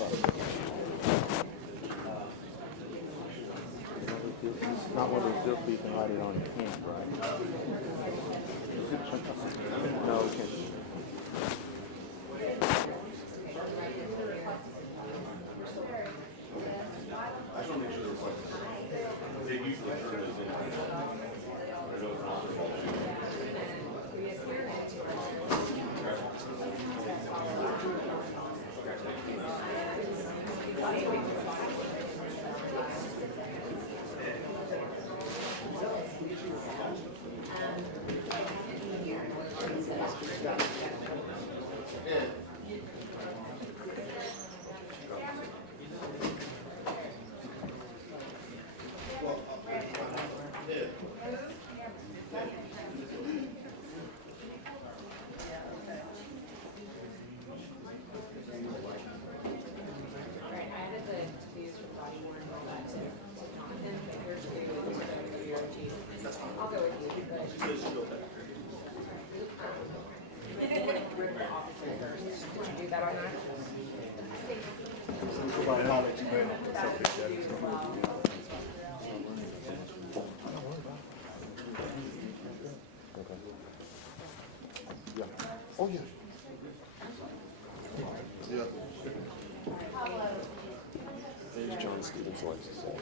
It's not one of those deals where you can write it on your hand, right? No, we can't. I just want to make sure they're reflected. They usually turn those in. I know it's not their fault. Oh, yeah. Yeah. There's John Stevens likes to say.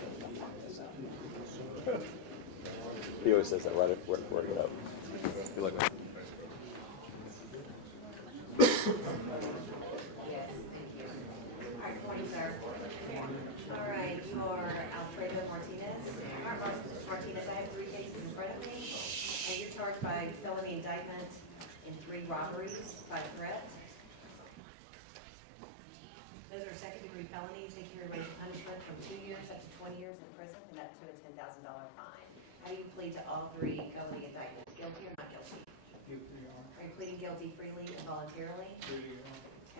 He always says that right before I get up. You're like, All right, you are Alfredo Martinez. Martinez, I have 3 cases in front of me, and you're charged by felony indictment in 3 robberies by threat. Those are second-degree felonies. They carry a punishment from 2 years up to 20 years in prison, and up to a $10,000 fine. How do you plead to all 3 felony indictments? Guilty or not guilty? Are you pleading guilty freely and voluntarily?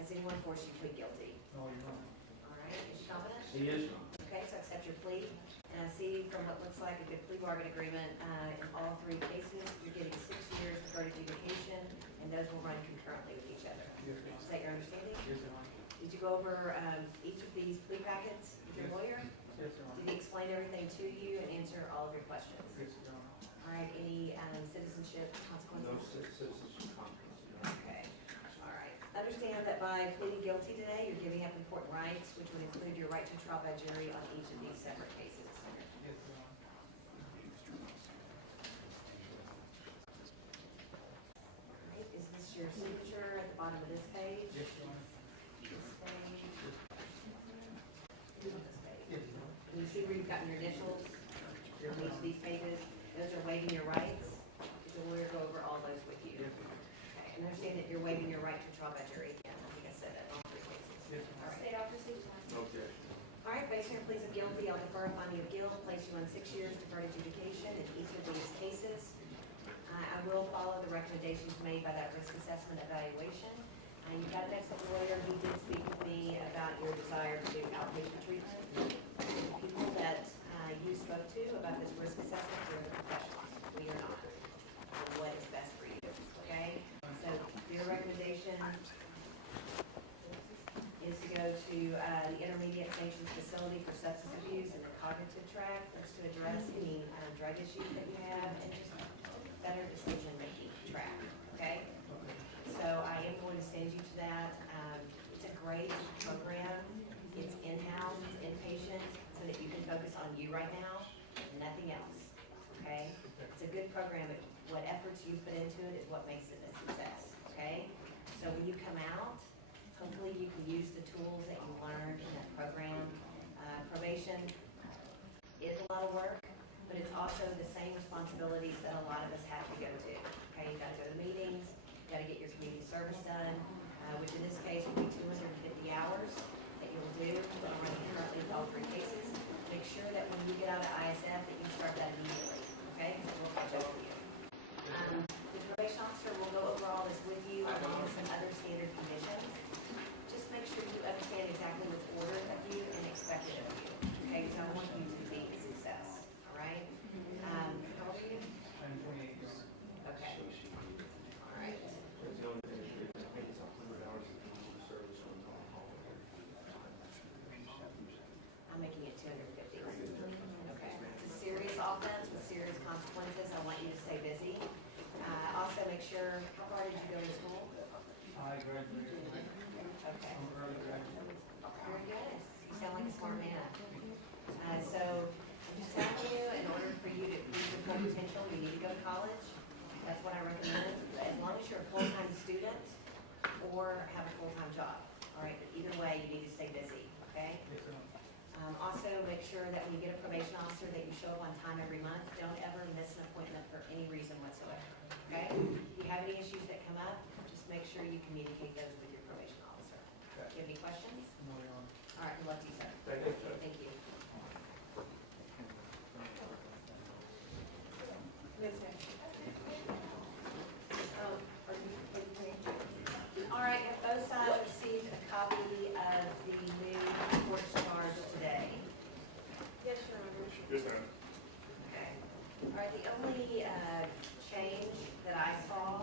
Has anyone forced you to plead guilty? No, you're wrong. All right, is you confident? He is. Okay, so accept your plea. And I see from what looks like a good plea bargain agreement, in all 3 cases, you're getting 6 years deferred adjudication, and those will run concurrently with each other. Yes, ma'am. Is that your understanding? Yes, ma'am. Did you go over each of these plea packets with your lawyer? Yes, ma'am. Did he explain everything to you and answer all of your questions? Yes, ma'am. All right, any citizenship consequences? No citizenship consequences. Okay, all right. Understand that by pleading guilty today, you're giving up important rights, which would include your right to trial by jury on each of these separate cases. Yes, ma'am. All right, is this your signature at the bottom of this page? Yes, ma'am. This page? This page? Yes, ma'am. Do you see where you've gotten your initials on each of these pages? Those are waiving your rights. Did the lawyer go over all those with you? Yes, ma'am. Okay, and understand that you're waiving your right to trial by jury again. I think I said that in all 3 cases. Yes, All right. Okay. All right, based on your pleas of guilty, I'll defer a finding of guilt, place you on 6 years deferred adjudication in each of these cases. I will follow the recommendations made by that risk assessment evaluation. You've got an excellent lawyer. He did speak with me about your desire to do outpatient treatment. The people that you spoke to about this risk assessment, they're the professionals. We are not. What is best for you, okay? So your recommendation is to go to the Intermediate Sanctions Facility for Substance Abuse and the Cognitive Track. That's to address any drug issues that you have and just better decision-making track, okay? So I am going to send you to that. It's a great program. It's in-house, it's inpatient, so that you can focus on you right now, nothing else, okay? It's a good program. What efforts you put into it is what makes it a success, okay? So when you come out, hopefully you can use the tools that you learned in that program. Probation is a lot of work, but it's also the same responsibilities that a lot of us have to go to. Okay, you gotta go to meetings, you gotta get your community service done, which in this case will be 250 hours that you'll do. We're running currently with all 3 cases. Make sure that when you get out of ISF that you start that immediately, okay? Because we'll catch up with you. The probation officer will go over all this with you along with some other standard conditions. Just make sure you understand exactly what's ordered of you and expected of you, okay? Because I want you to be a success, all right? How old are you? I'm 28 years old. Okay. All right. Okay. Very good. You sound like a smart man. So I'm just telling you, in order for you to reach your full potential, you need to go to college. That's what I recommend, as long as you're a full-time student or have a full-time job. All right, but either way, you need to stay busy, okay? Also, make sure that when you get a probation officer, that you show up on time every month. Don't ever miss an appointment for any reason whatsoever, okay? If you have any issues that come up, just make sure you communicate those with your probation officer. Do you have any questions? No, Your Honor. All right, we'll let you, sir. Thank you, Judge. Thank you. All right, have both sides received a copy of the new court charge today? Yes, Your Honor. Yes, ma'am. Okay. All right, the only change that I saw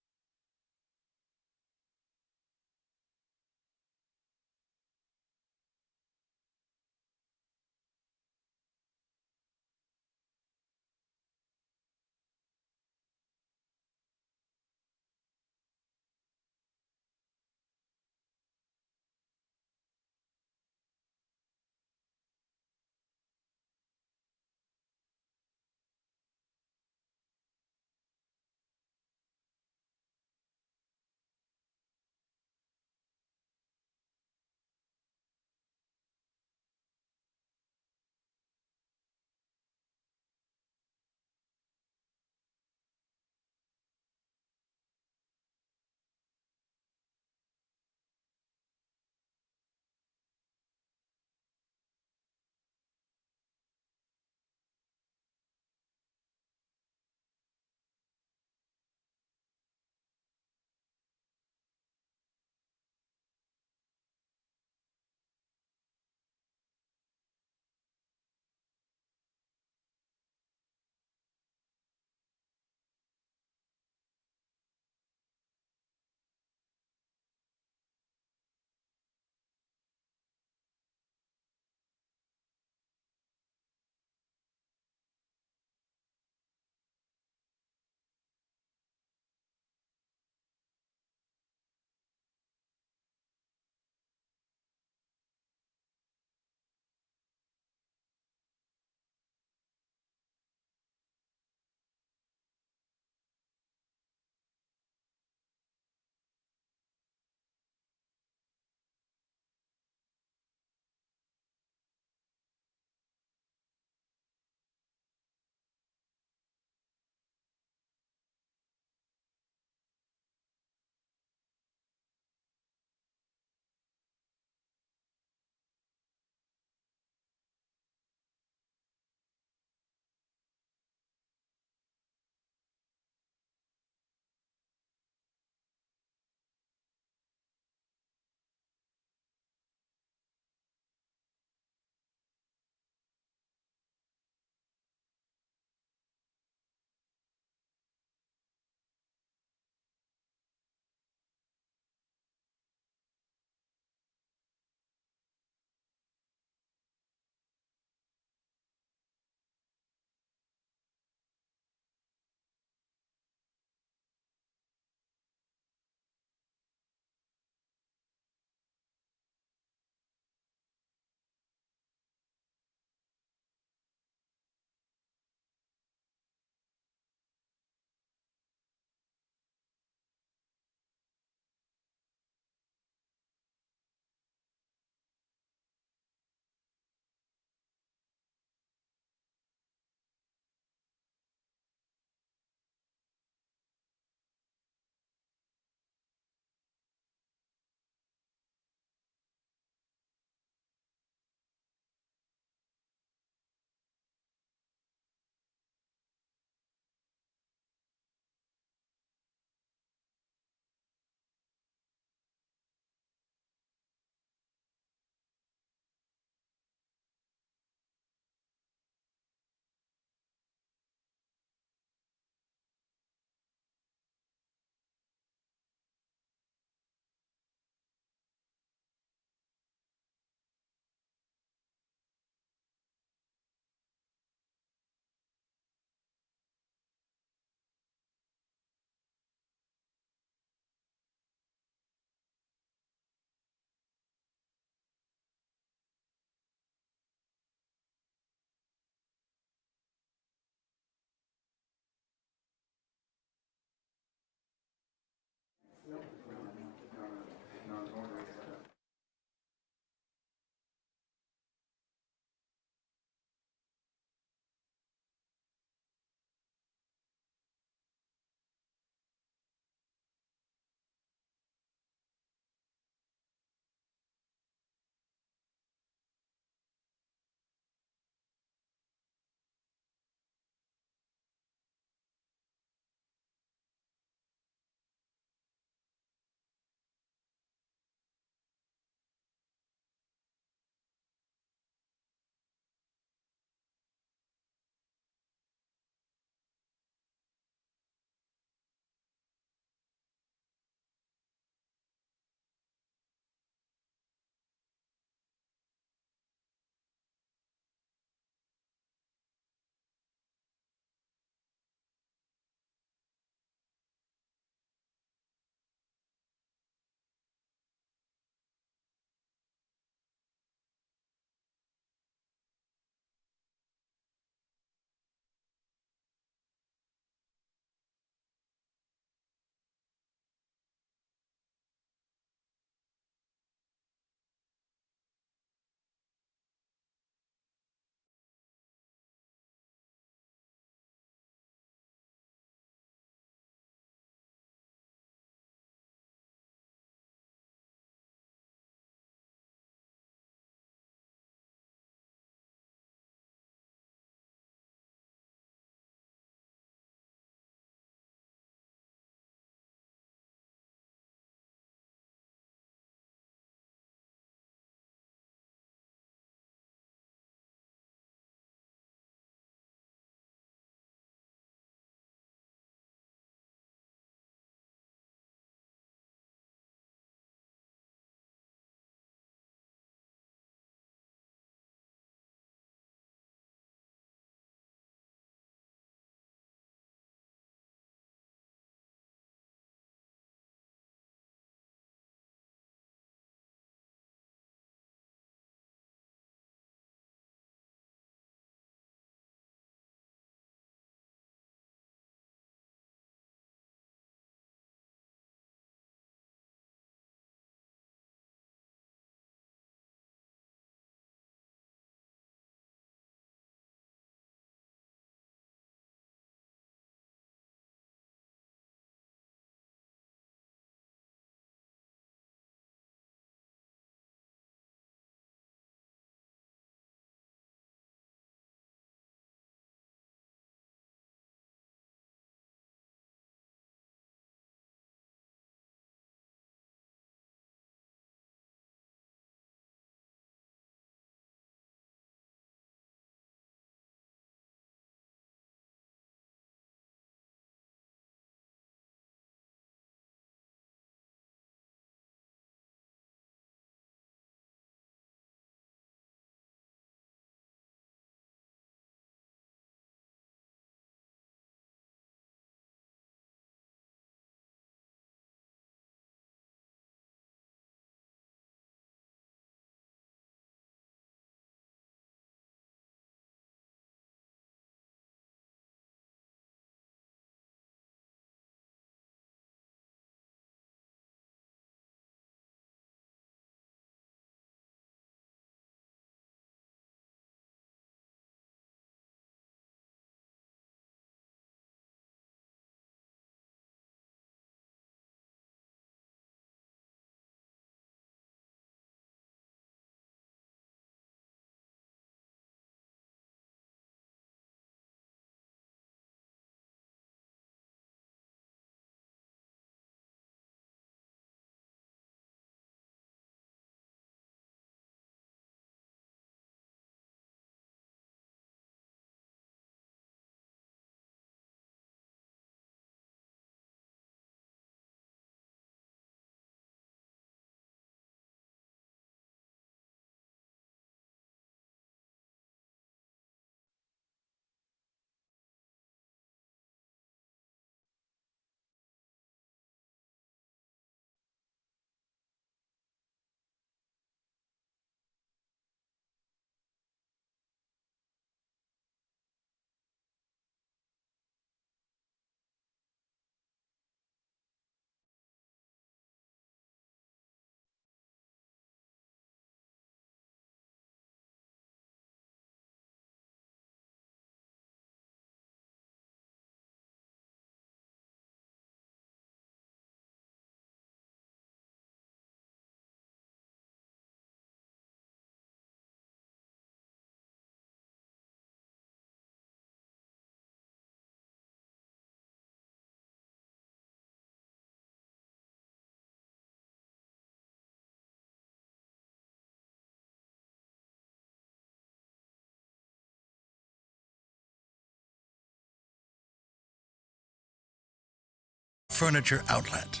furniture outlet.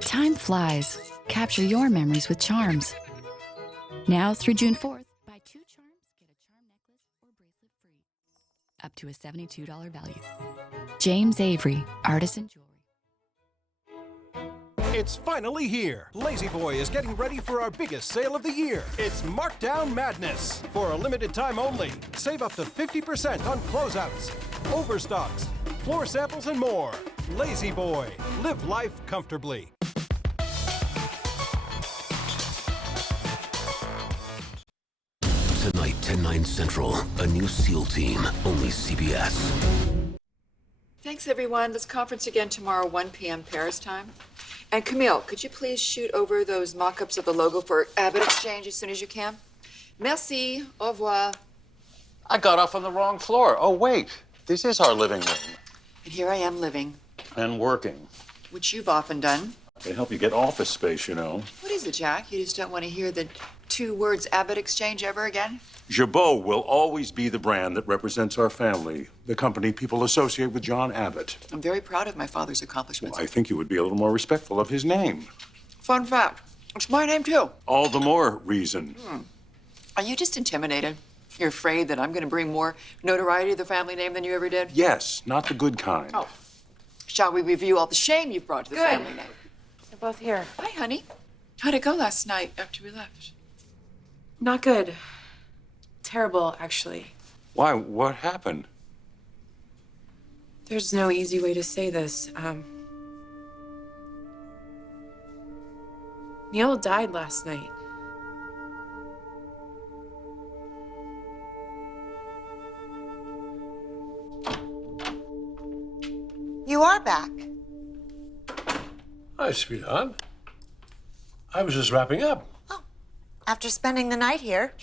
Time flies. Capture your memories with Charms. Now through June 4th, buy 2 charms, get a charm necklace or bracelet free. Up to a $72 value. James Avery, Artisan Jewelry. It's finally here. Lazy Boy is getting ready for our biggest sale of the year. It's Markdown Madness. For a limited time only, save up to 50% on closeouts, overstocks, floor samples, and more. Lazy Boy. Live life comfortably. Tonight, 10/9 Central, a new SEAL team, only CBS. Thanks, everyone. Let's conference again tomorrow, 1 p.m. Paris time. And Camille, could you please shoot over those mock-ups of the logo for Abbott Exchange as soon as you can? Merci. Au revoir. I got off on the wrong floor. Oh, wait. This is our living room. And here I am living, And working. which you've often done. They help you get office space, you know. What is it, Jack? You just don't want to hear the 2 words Abbott Exchange ever again? Jabot will always be the brand that represents our family, the company people associate with John Abbott. I'm very proud of my father's accomplishments. Well, I think you would be a little more respectful of his name. Fun fact, it's my name, too. All the more reason. Are you just intimidated? You're afraid that I'm going to bring more notoriety to the family name than you ever did? Yes, not the good kind. Oh. Shall we review all the shame you've brought to the Good. family name? They're both here. Hi, honey. How'd it go last night after we left? Not good. Terrible, actually. Why? What happened? There's no easy way to say this. Neil died last night. You are back. Hi, sweetheart. I was just wrapping up. After spending the night here.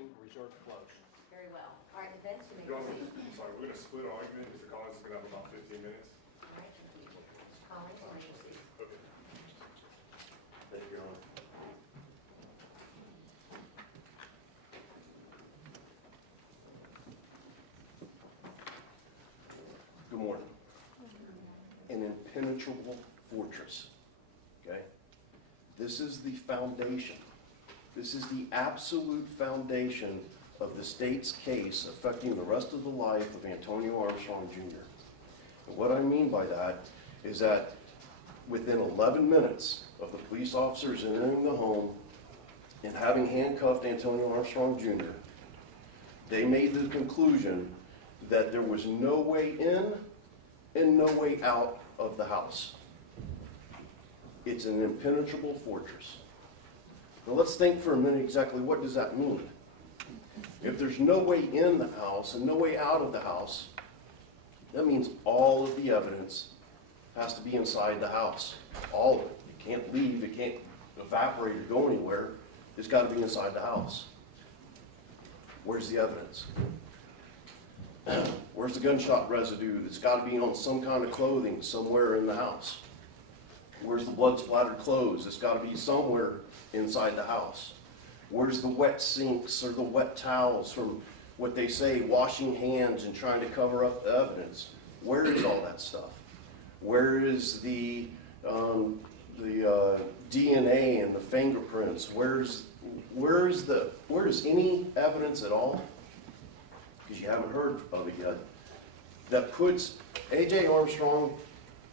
morning, reserved close. Very well. All right, events you may Y'all, proceed. I'm sorry, we're gonna split argument. Mr. Collins is gonna have about 15 minutes. All right, thank you. Mr. Collins, you may proceed. Okay. Thank you, Your Honor. Good morning. An impenetrable fortress, okay? This is the foundation. This is the absolute foundation of the state's case affecting the rest of the life of Antonio Armstrong Jr. And what I mean by that is that within 11 minutes of the police officers entering the home and having handcuffed Antonio Armstrong Jr., they made the conclusion that there was no way in and no way out of the house. It's an impenetrable fortress. Now let's think for a minute exactly what does that mean? If there's no way in the house and no way out of the house, that means all of the evidence has to be inside the house. All of it. It can't leave, it can't evaporate or go anywhere. It's got to be inside the house. Where's the evidence? Where's the gunshot residue that's got to be on some kind of clothing somewhere in the house? Where's the blood splattered clothes? It's got to be somewhere inside the house. Where's the wet sinks or the wet towels from what they say, washing hands and trying to cover up the evidence? Where is all that stuff? Where is the DNA and the fingerprints? Where is any evidence at all? Because you haven't heard of it yet, that puts A.J. Armstrong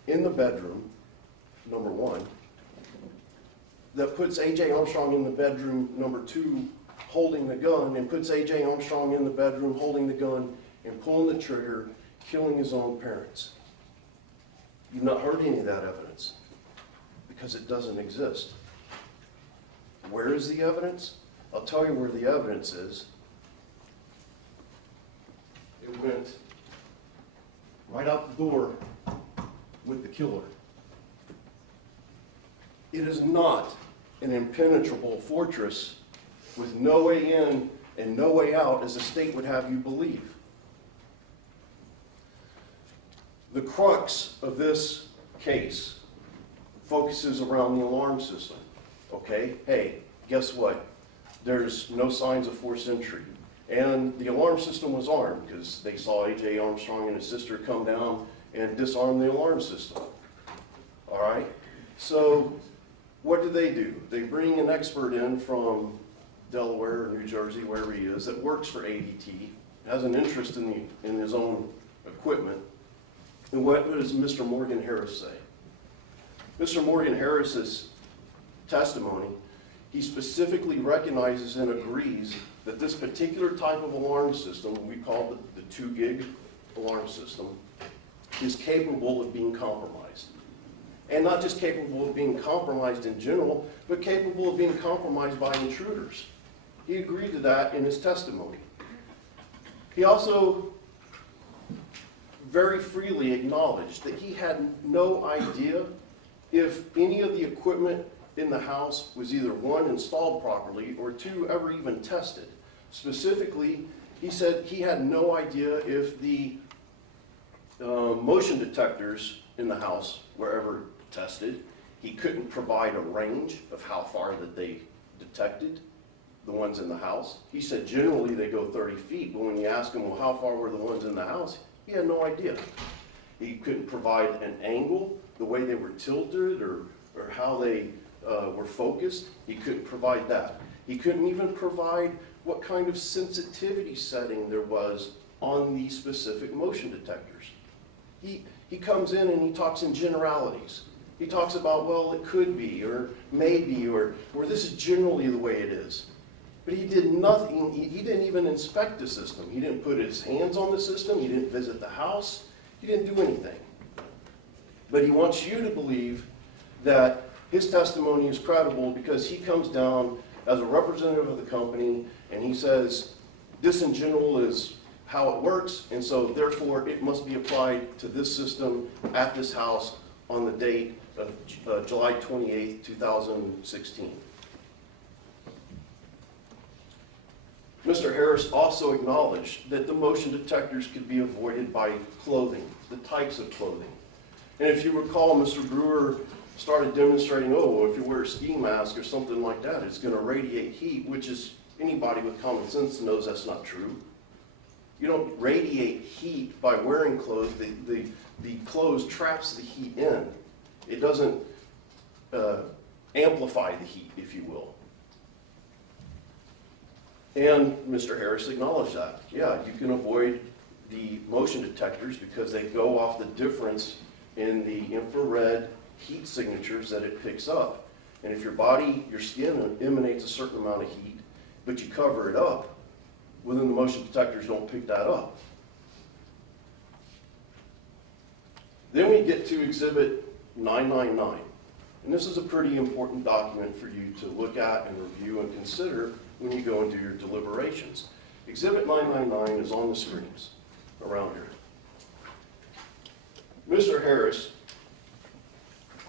in the bedroom, number one, that puts A.J. Armstrong in the bedroom, number two, holding the gun, and puts A.J. Armstrong in the bedroom holding the gun and pulling the trigger, killing his own parents. You've not heard any of that evidence because it doesn't exist. Where is the evidence? I'll tell you where the evidence is. It went right out the door with the killer. It is not an impenetrable fortress with no way in and no way out, as the state would have you believe. The crux of this case focuses around the alarm system. Okay, hey, guess what? There's no signs of forced entry. And the alarm system was armed because they saw A.J. Armstrong and his sister come down and disarm the alarm system. All right? So what do? They bring an expert in from Delaware or New Jersey, wherever he is, that works for ADT, has an interest in his own equipment. And what does Mr. Morgan Harris say? Mr. Morgan Harris's testimony, he specifically recognizes and agrees that this particular type of alarm system, we call it the 2 gig alarm system, is capable of being compromised. And not just capable of being compromised in general, but capable of being compromised by intruders. He agreed to that in his testimony. He also very freely acknowledged that he had no idea if any of the equipment in the house was either, one, installed properly, or two, ever even tested. Specifically, he said he had no idea if the motion detectors in the house were ever tested. He couldn't provide a range of how far that they detected the ones in the house. He said generally they go 30 feet, but when you ask him, well, how far were the ones in the house? He had no idea. He couldn't provide an angle, the way they were tilted or how they were focused. He couldn't provide that. He couldn't even provide what kind of sensitivity setting there was on these specific motion detectors. He comes in and he talks in generalities. He talks about, well, it could be, or maybe, or this is generally the way it is. But he did nothing. He didn't even inspect the system. He didn't put his hands on the system. He didn't visit the house. He didn't do anything. But he wants you to believe that his testimony is credible because he comes down as a representative of the company and he says, this in general is how it works, and so therefore it must be applied to this system at this house on the date of July 28, 2016. Mr. Mr. Harris also acknowledged that the motion detectors could be avoided by clothing, the types of clothing. And if you recall, Mr. Brewer started demonstrating, oh, if you wear a ski mask or something like that, it's going to radiate heat, which is, anybody with common sense knows that's not true. You don't radiate heat by wearing clothes. The clothes traps the heat in. It doesn't amplify the heat, if you will. And Mr. Harris acknowledged that. Yeah, you can avoid the motion detectors because they go off the difference in the infrared heat signatures that it picks up. And if your body, your skin emanates a certain amount of heat, but you cover it up, well, then the motion detectors don't pick that up. Then we get to Exhibit 999. And this is a pretty important document for you to look at and review and consider when you go and do your deliberations. Exhibit 999 is on the screens around here. Mr. Harris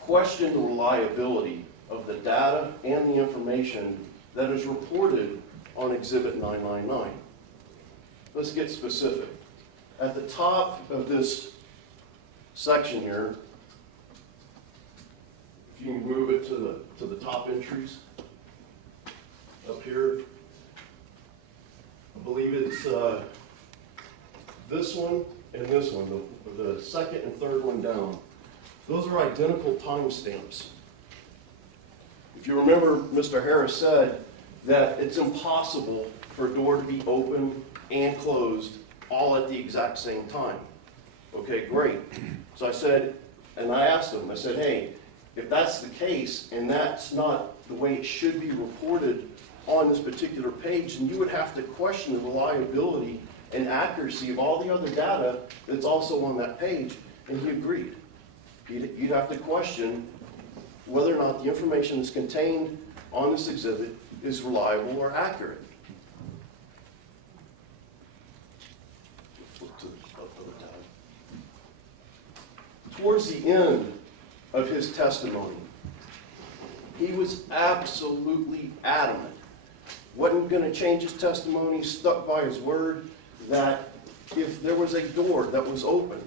questioned the reliability of the data and the information that is reported on Exhibit 999. Let's get specific. At the top of this section here, if you can move it to the top entries up here, I believe it's this one and this one, the second and third one down. Those are identical timestamps. If you remember, Mr. Harris said that it's impossible for a door to be open and closed all at the exact same time. Okay, great. So I said, and I asked him, I said, hey, if that's the case and that's not the way it should be reported on this particular page, then you would have to question the reliability and accuracy of all the other data that's also on that page. And he agreed. You'd have to question whether or not the information that's contained on this exhibit is reliable or accurate. Flip to the other tab. Towards the end of his testimony, he was absolutely adamant. Wasn't going to change his testimony, stuck by his word that if there was a door that was open,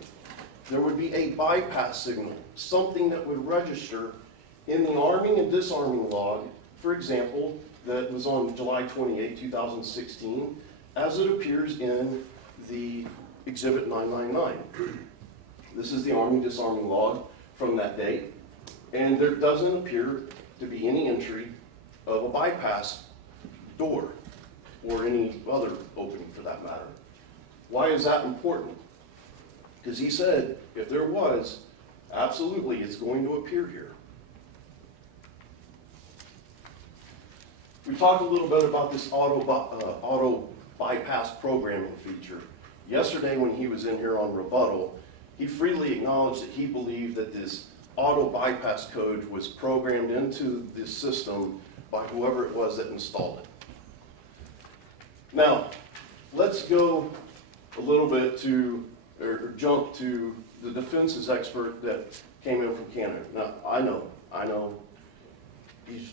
there would be a bypass signal, something that would register in the arming and disarming log, for example, that was on July 28, 2016, as it appears in the Exhibit 999. This is the arming disarming log from that date, and there doesn't appear to be any entry of a bypass door or any other opening for that matter. Why is that important? Because he said if there was, absolutely it's going to appear here. We talked a little bit about this auto bypass programming feature. Yesterday when he was in here on rebuttal, he freely acknowledged that he believed that this auto bypass code was programmed into the system by whoever it was that installed it. Now, let's go a little bit to, or jump to the defense's expert that came in from Canada. Now, I know, he's,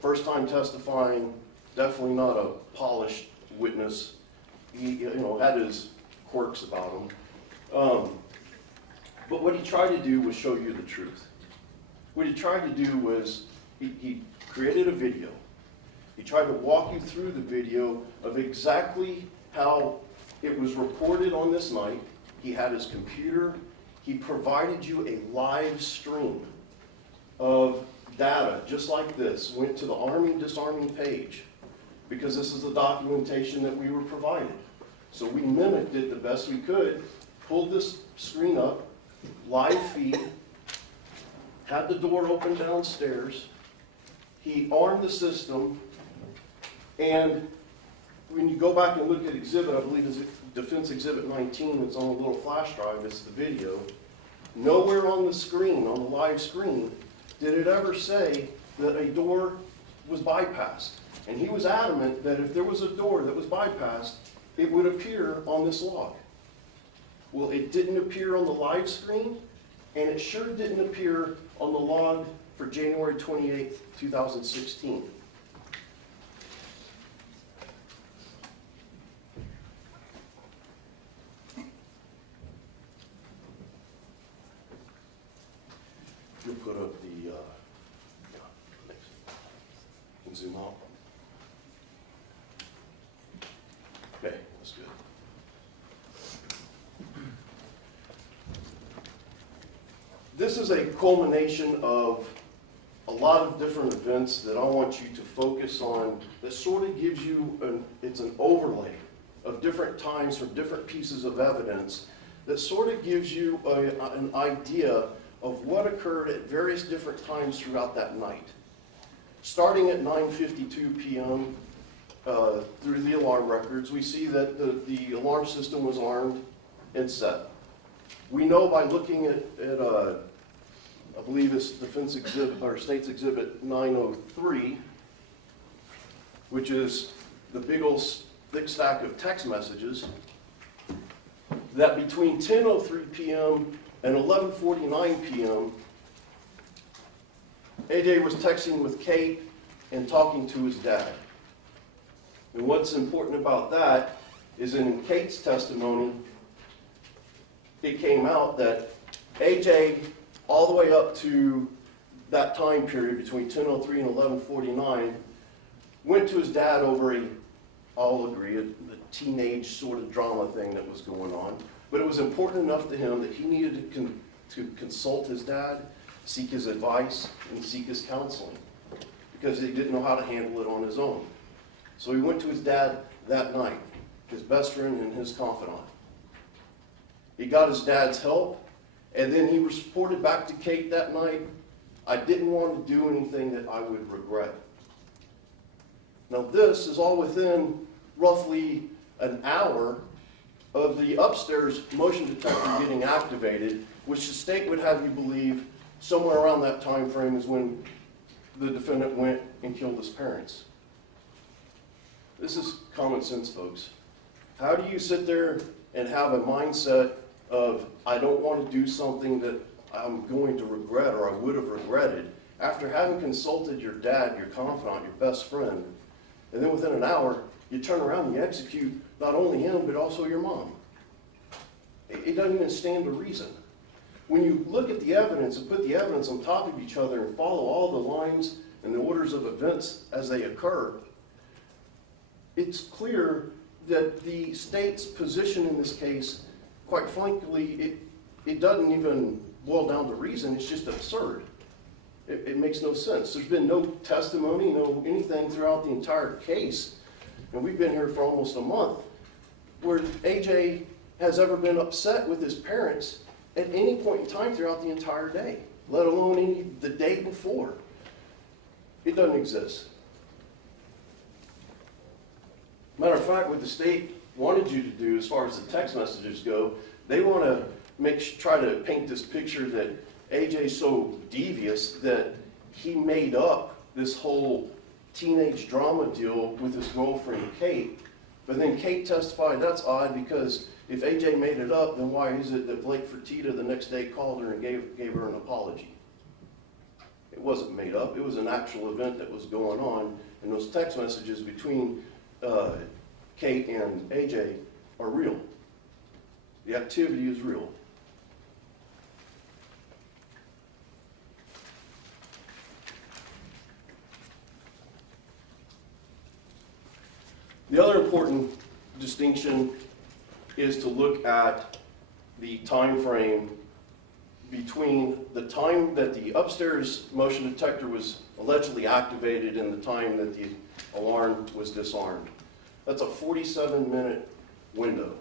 first time testifying, definitely not a polished witness. He, had his quirks about him. But what he tried to do was show you the truth. What he tried to do was, he created a video. He tried to walk you through the video of exactly how it was reported on this night. He had his computer. He provided you a live stream of data just like this. Went to the arming disarming page because this is the documentation that we were provided. So we mimicked it the best we could, pulled this screen up, live feed, had the door open downstairs. He armed the system, and when you go back and look at exhibit, I believe it's Defense Exhibit 19, it's on a little flash drive, it's the video. Nowhere on the screen, on the live screen, did it ever say that a door was bypassed. And he was adamant that if there was a door that was bypassed, it would appear on this log. Well, it didn't appear on the live screen, and it sure didn't appear on the log for January 28, 2016. Zoom out. Okay, that's good. This is a culmination of a lot of different events that I want you to focus on that sort of gives you it's an overlay of different times from different pieces of evidence that sort of gives you an idea of what occurred at various different times throughout that night. Starting at 9:52 p.m. Through the alarm records, we see that the alarm system was armed and set. We know by looking at I believe it's Defense Exhibit or State's Exhibit 903, which is the big old thick stack of text messages, that between 10:03 p.m. and 11:49 p.m., AJ was texting with Kate and talking to his dad. And what's important about that is in Kate's testimony, it came out that AJ, all the way up to that time period between 10:03 and 11:49, went to his dad over I'll agree, a teenage sort of drama thing that was going on. But it was important enough to him that he needed to consult his dad, seek his advice, and seek his counseling, because he didn't know how to handle it on his own. So he went to his dad that night, his best friend and his confidant. He got his dad's help, and then he reported back to Kate that night, "I didn't want to do anything that I would regret." Now this is all within roughly an hour of the upstairs motion detector getting activated, which the state would have you believe somewhere around that time frame is when the defendant went and killed his parents. This is common sense, folks. How do you sit there and have a mindset of, I don't want to do something that I'm going to regret or I would have regretted, after having consulted your dad, your confidant, your best friend, and then within an hour, you turn around and you execute not only him, but also your mom? It doesn't even stand to reason. When you look at the evidence and put the evidence on top of each other and follow all the lines and the orders of events as they occur, it's clear that the state's position in this case, quite frankly, it doesn't even boil down to reason. It's just absurd. It makes no sense. There's been no testimony, no anything throughout the entire case, and we've been here for almost a month, where AJ has ever been upset with his parents at any point in time throughout the entire day, let alone the day before. It doesn't exist. Matter of fact, what the state wanted you to do as far as the text messages go, they want to try to paint this picture that AJ's so devious that he made up this whole teenage drama deal with his girlfriend Kate. But then Kate testified, that's odd, because if AJ made it up, then why is it that Blake Fertitta the next day called her and gave her an apology? It wasn't made up. It was an actual event that was going on, and those text messages between Kate and AJ are real. The activity is real. The other important distinction is to look at the time frame between the time that the upstairs motion detector was allegedly activated and the time that the alarm was disarmed. That's a 47-minute window.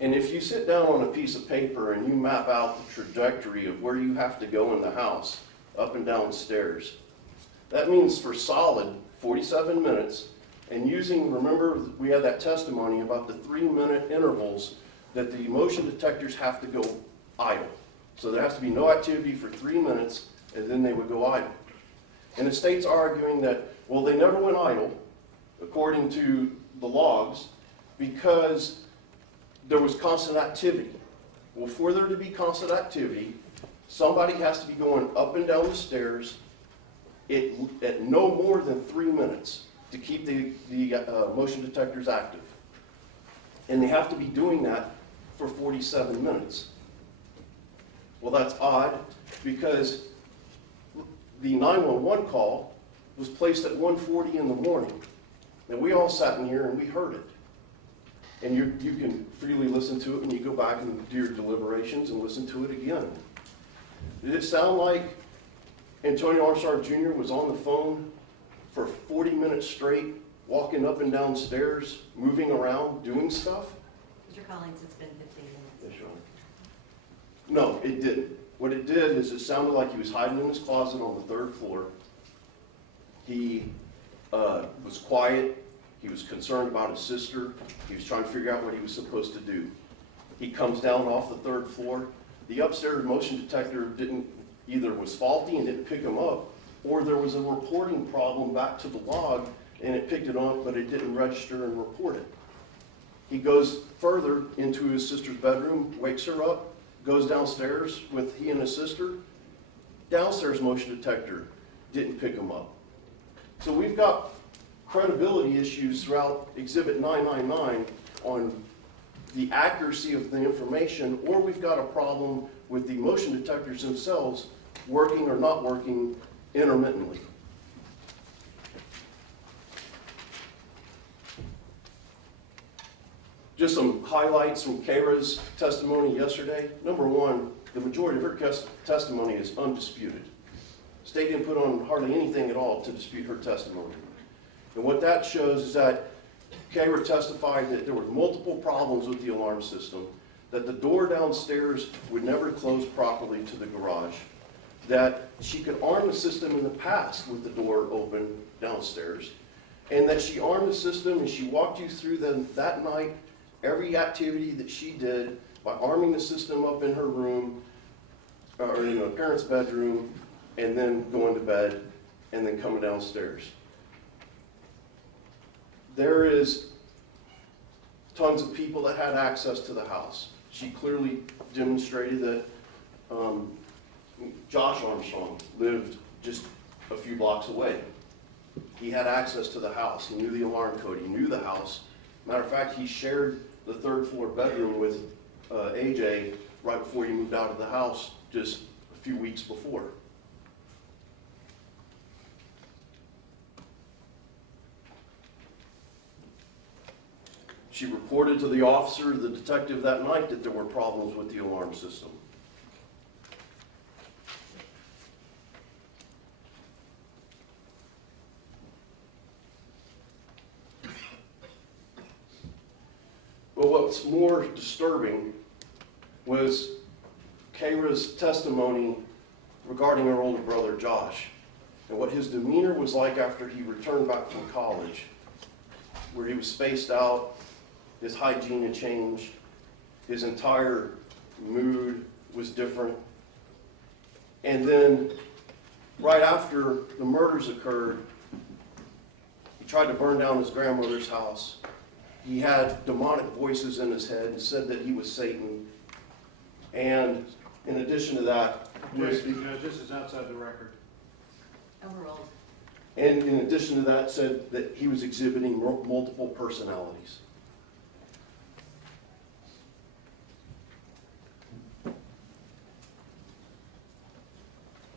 And if you sit down on a piece of paper and you map out the trajectory of where you have to go in the house, up and down stairs, that means for solid 47 minutes, and using, remember, we had that testimony about the 3-minute intervals that the motion detectors have to go idle. So there has to be no activity for 3 minutes, and then they would go idle. And the state's arguing that, well, they never went idle, according to the logs, because there was constant activity. Well, for there to be constant activity, somebody has to be going up and down the stairs at no more than 3 minutes to keep the motion detectors active. And they have to be doing that for 47 minutes. Well, that's odd, because the 911 call was placed at 1:40 in the morning. And we all sat in here and we heard it. And you can freely listen to it when you go back and do your deliberations and listen to it again. Did it sound like Antonio Armstrong Jr. was on the phone for 40 minutes straight, walking up and down stairs, moving around, doing stuff? Mr. Collins, it's been 15 minutes. Yes, Your Honor. No, it didn't. What it did is it sounded like he was hiding in his closet on the 3rd floor. He was quiet. He was concerned about his sister. He was trying to figure out what he was supposed to do. He comes down off the 3rd floor. The upstairs motion detector either was faulty and didn't pick him up, or there was a reporting problem back to the log and it picked it up, but it didn't register and report it. He goes further into his sister's bedroom, wakes her up, goes downstairs with he and his sister. Downstairs motion detector didn't pick him up. So we've got credibility issues throughout Exhibit 999 on the accuracy of the information, or we've got a problem with the motion detectors themselves working or not working intermittently. Just some highlights from Kara's testimony yesterday. Number one, the majority of her testimony is undisputed. State didn't put on hardly anything at all to dispute her testimony. And what that shows is that Kara testified that there were multiple problems with the alarm system, that the door downstairs would never close properly to the garage, that she could arm the system in the past with the door open downstairs, and that she armed the system and she walked you through that night every activity that she did by arming the system up in her room or in her parents' bedroom, and then going to bed and then coming downstairs. There is tons of people that had access to the house. She clearly demonstrated that Josh Armstrong lived just a few blocks away. He had access to the house. He knew the alarm code. He knew the house. Matter of fact, he shared the 3rd floor bedroom with AJ right before he moved out of the house just a few weeks before. She reported to the officer, the detective that night, that there were problems with the alarm system. But what's more disturbing was Kara's testimony regarding her older brother, Josh, and what his demeanor was like after he returned back from college, where he was spaced out, his hygiene had changed, his entire mood was different. And then, right after the murders occurred, he tried to burn down his grandmother's house. He had demonic voices in his head and said that he was Satan. And in addition to that, Judge, this is outside the record. Overruled. And in addition to that, said that he was exhibiting multiple personalities.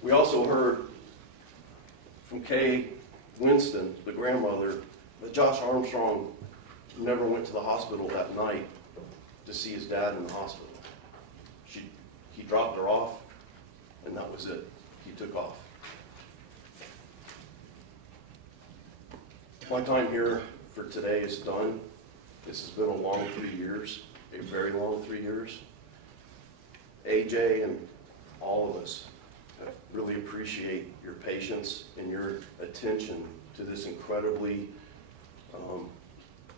We also heard from Kay Winston, the grandmother, that Josh Armstrong never went to the hospital that night to see his dad in the hospital. He dropped her off, and that was it. He took off. My time here for today is done. This has been a long 3 years, a very long 3 years. AJ and all of us really appreciate your patience and your attention to this incredibly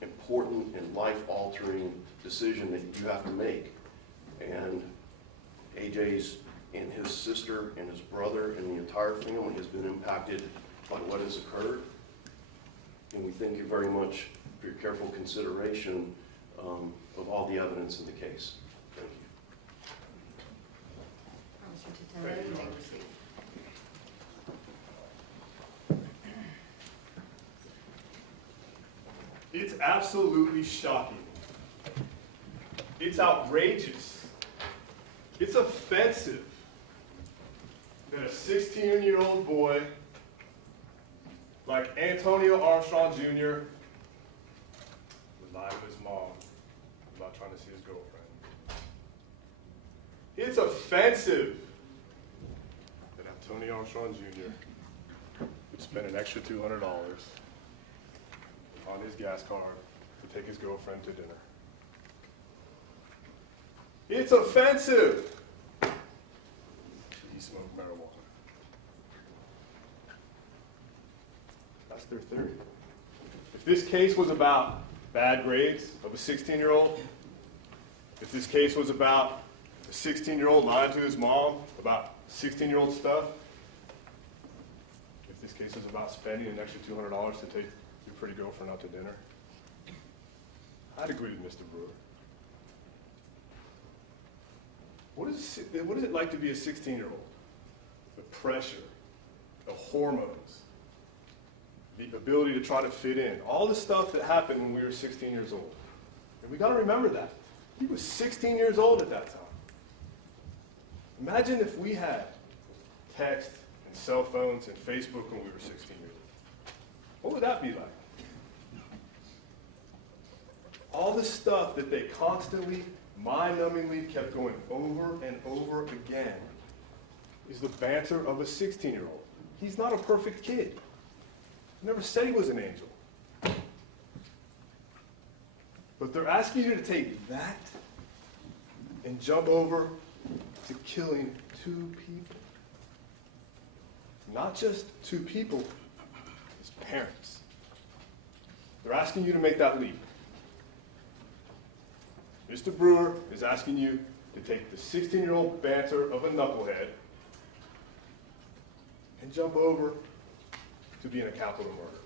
important and life-altering decision that you have to make. And AJ's and his sister and his brother and the entire family has been impacted by what has occurred. And we thank you very much for your careful consideration of all the evidence in the case. Thank you. Mr. Titano, you may proceed. It's absolutely shocking. It's outrageous. It's offensive that a 16-year-old boy like Antonio Armstrong Jr. would lie to his mom about trying to see his girlfriend. It's offensive that Antonio Armstrong Jr. would spend an extra $200 on his gas card to take his girlfriend to dinner. It's offensive that he smoked marijuana. That's their theory. If this case was about bad grades of a 16-year-old, if this case was about a 16-year-old lying to his mom about 16-year-old stuff, if this case was about spending an extra $200 to take your pretty girlfriend out to dinner, I'd agree with Mr. Brewer. What is it like to be a 16-year-old? The pressure, the hormones, the ability to try to fit in, all the stuff that happened when we were 16 years old. And we got to remember that. He was 16 years old at that time. Imagine if we had text and cell phones and Facebook when we were 16 years old. What would that be like? All the stuff that they constantly, mind-numbingly kept going over and over again is the banter of a 16-year-old. He's not a perfect kid. He never said he was an angel. But they're asking you to take that and jump over to killing 2 people. Not just 2 people, his parents. They're asking you to make that leap. Mr. Brewer is asking you to take the 16-year-old banter of a knucklehead and jump over to being a capital murder.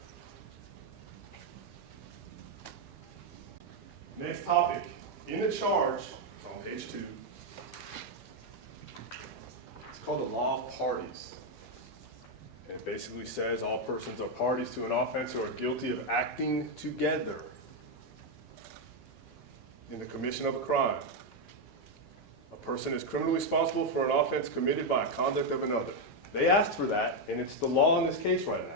Next topic, in the charge, it's on page 2. It's called the law of parties. And it basically says all persons are parties to an offense or are guilty of acting together in the commission of a crime. A person is criminally responsible for an offense committed by a conduct of another. They asked for that, and it's the law in this case right now.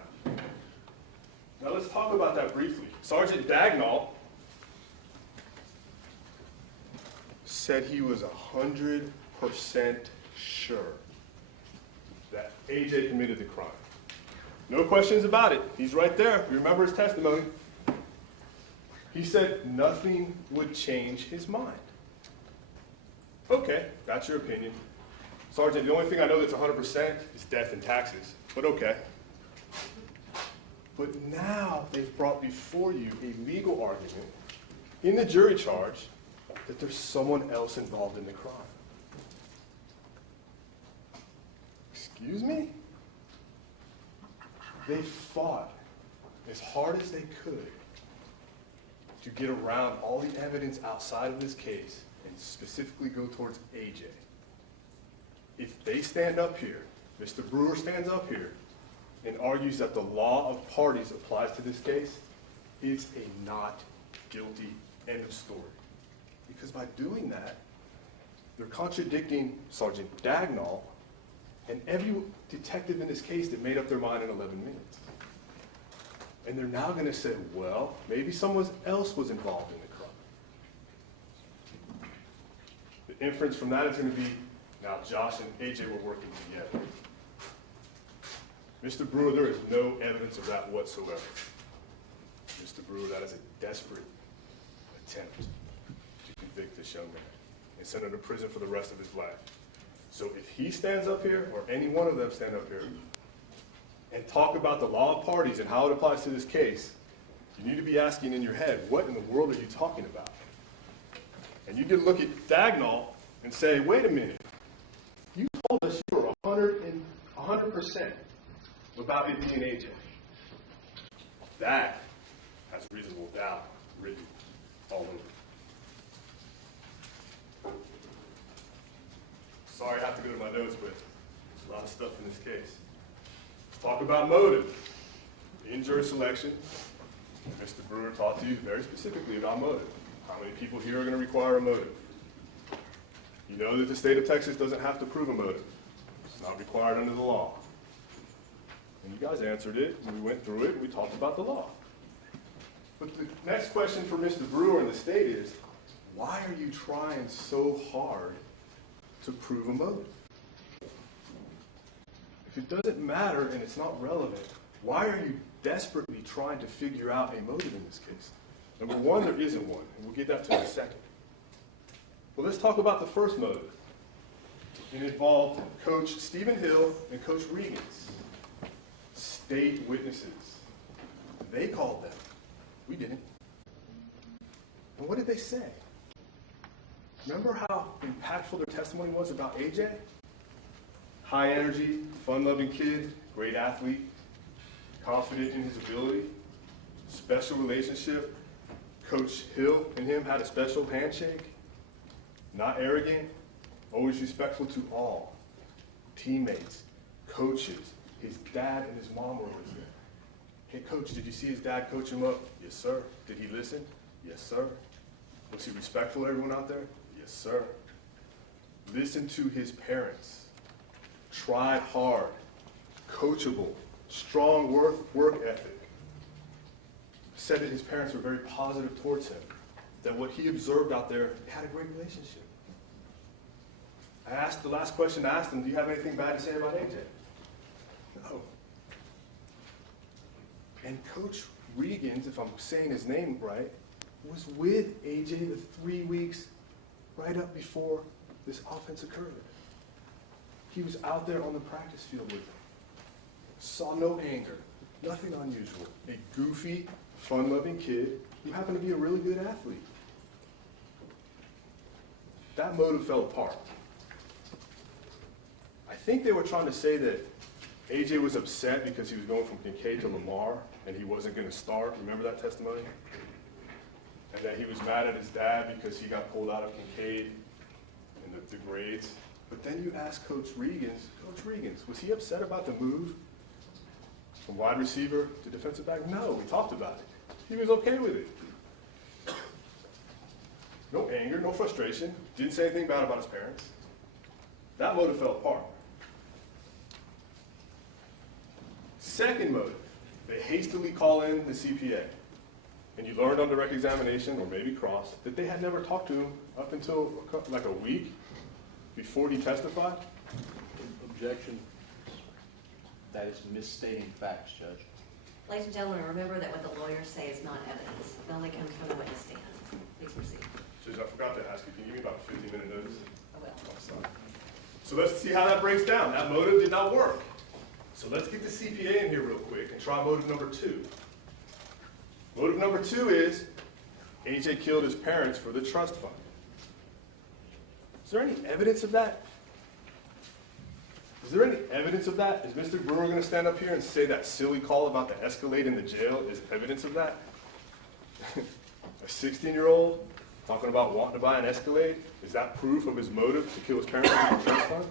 Now let's talk about that briefly. Sergeant Dagnall said he was 100% sure that AJ committed the crime. No questions about it. He's right there. You remember his testimony. He said nothing would change his mind. Okay, that's your opinion. Sergeant, the only thing I know that's 100% is death and taxes, but okay. But now they've brought before you a legal argument in the jury charge that there's someone else involved in the crime. Excuse me? They fought as hard as they could to get around all the evidence outside of this case and specifically go towards AJ. If they stand up here, Mr. Brewer stands up here and argues that the law of parties applies to this case, it's a not guilty, end of story. Because by doing that, they're contradicting Sergeant Dagnall and every detective in this case that made up their mind in 11 minutes. And they're now going to say, well, maybe someone else was involved in the crime. The inference from that is going to be, now Josh and AJ were working together. Mr. Brewer, there is no evidence of that whatsoever. Mr. Brewer, that is a desperate attempt to convict this young man and send him to prison for the rest of his life. So if he stands up here, or any one of them stand up here, and talk about the law of parties and how it applies to this case, you need to be asking in your head, what in the world are you talking about? And you can look at Dagnall and say, wait a minute, you told us you were 100% about it being AJ. That has reasonable doubt written all over it. Sorry I have to go to my notes, but there's a lot of stuff in this case. Let's talk about motive. In jury selection, Mr. Brewer talked to you very specifically about motive. How many people here are going to require a motive? You know that the state of Texas doesn't have to prove a motive. It's not required under the law. And you guys answered it, and we went through it, and we talked about the law. But the next question for Mr. Brewer and the state is, why are you trying so hard to prove a motive? If it doesn't matter and it's not relevant, why are you desperately trying to figure out a motive in this case? Number one, there isn't one, and we'll get that to in a second. But let's talk about the first motive. It involved Coach Stephen Hill and Coach Regan's state witnesses. They called them. We didn't. And what did they say? Remember how impactful their testimony was about AJ? High energy, fun-loving kid, great athlete, confident in his ability, special relationship. Coach Hill and him had a special handshake. Not arrogant, always respectful to all. Teammates, coaches, his dad and his mom were with him. Hey, coach, did you see his dad coach him up? Yes, sir. Did he listen? Yes, sir. Was he respectful to everyone out there? Yes, sir. Listened to his parents. Tried hard. Coachable. Strong work ethic. Said that his parents were very positive towards him. That what he observed out there, they had a great relationship. I asked, the last question I asked him, do you have anything bad to say about AJ? No. And Coach Regan's, if I'm saying his name right, was with AJ the 3 weeks right up before this offense occurred. He was out there on the practice field with him. Saw no anger, nothing unusual. A goofy, fun-loving kid who happened to be a really good athlete. That motive fell apart. I think they were trying to say that AJ was upset because he was going from Kincaid to Lamar and he wasn't going to start. Remember that testimony? And that he was mad at his dad because he got pulled out of Kincaid in the grades. But then you ask Coach Regan's, was he upset about the move from wide receiver to defensive back? No, we talked about it. He was okay with it. No anger, no frustration. Didn't say anything bad about his parents. That motive fell apart. Second motive, they hastily call in the CPA. And you learned on direct examination, or maybe cross, that they had never talked to him up until like a week before he testified. Objection. That is misstating facts, Judge. Ladies and gentlemen, remember that what the lawyers say is not evidence. It only comes from the witness stand. Please proceed. Judge, I forgot to ask you, can you give me about a 15-minute notice? I will. I'm sorry. So let's see how that breaks down. That motive did not work. So let's get the CPA in here real quick and try motive number 2. Motive number 2 is AJ killed his parents for the trust fund. Is there any evidence of that? Is there any evidence of that? Is Mr. Brewer going to stand up here and say that silly call about the Escalade in the jail is evidence of that? A 16-year-old talking about wanting to buy an Escalade? Is that proof of his motive to kill his parents for the trust fund?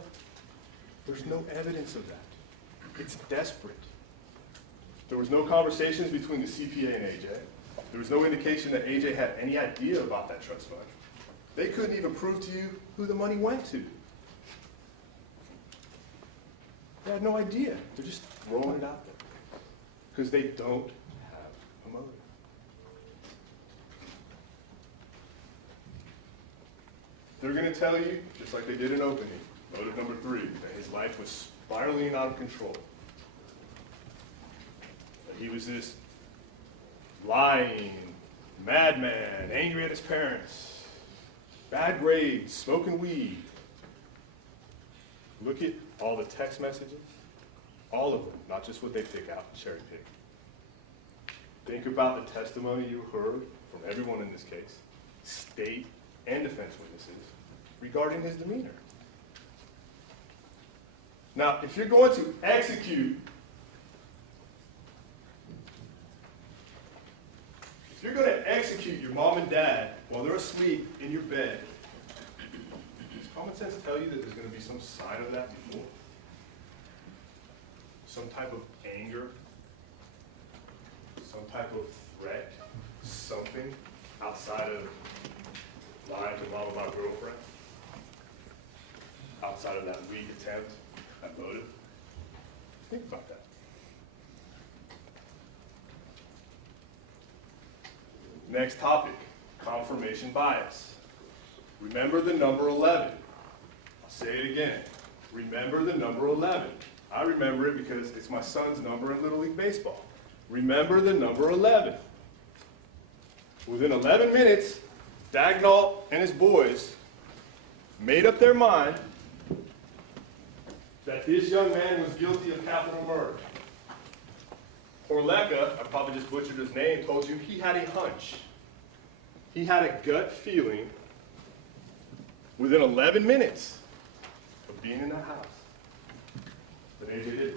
There's no evidence of that. It's desperate. There was no conversations between the CPA and AJ. There was no indication that AJ had any idea about that trust fund. They couldn't even prove to you who the money went to. They had no idea. They're just throwing it out there because they don't have a motive. They're going to tell you, just like they did in opening, motive number 3, that his life was spiraling out of control. That he was this lying madman, angry at his parents, bad grades, smoking weed. Look at all the text messages, all of them, not just what they pick out and cherry pick. Think about the testimony you heard from everyone in this case, state and defense witnesses, regarding his demeanor. Now, if you're going to execute, your mom and dad while they're asleep in your bed, does common sense tell you that there's going to be some sign of that before? Some type of anger, some type of threat, something outside of lying to mom about a girlfriend, outside of that weak attempt at motive? Think about that. Next topic, confirmation bias. Remember the number 11. I'll say it again. Remember the number 11. I remember it because it's my son's number in Little League Baseball. Remember the number 11. Within 11 minutes, Dagnall and his boys made up their mind that this young man was guilty of capital murder. Orleka, I probably just butchered his name, told you he had a hunch. He had a gut feeling within 11 minutes of being in that house that AJ did it.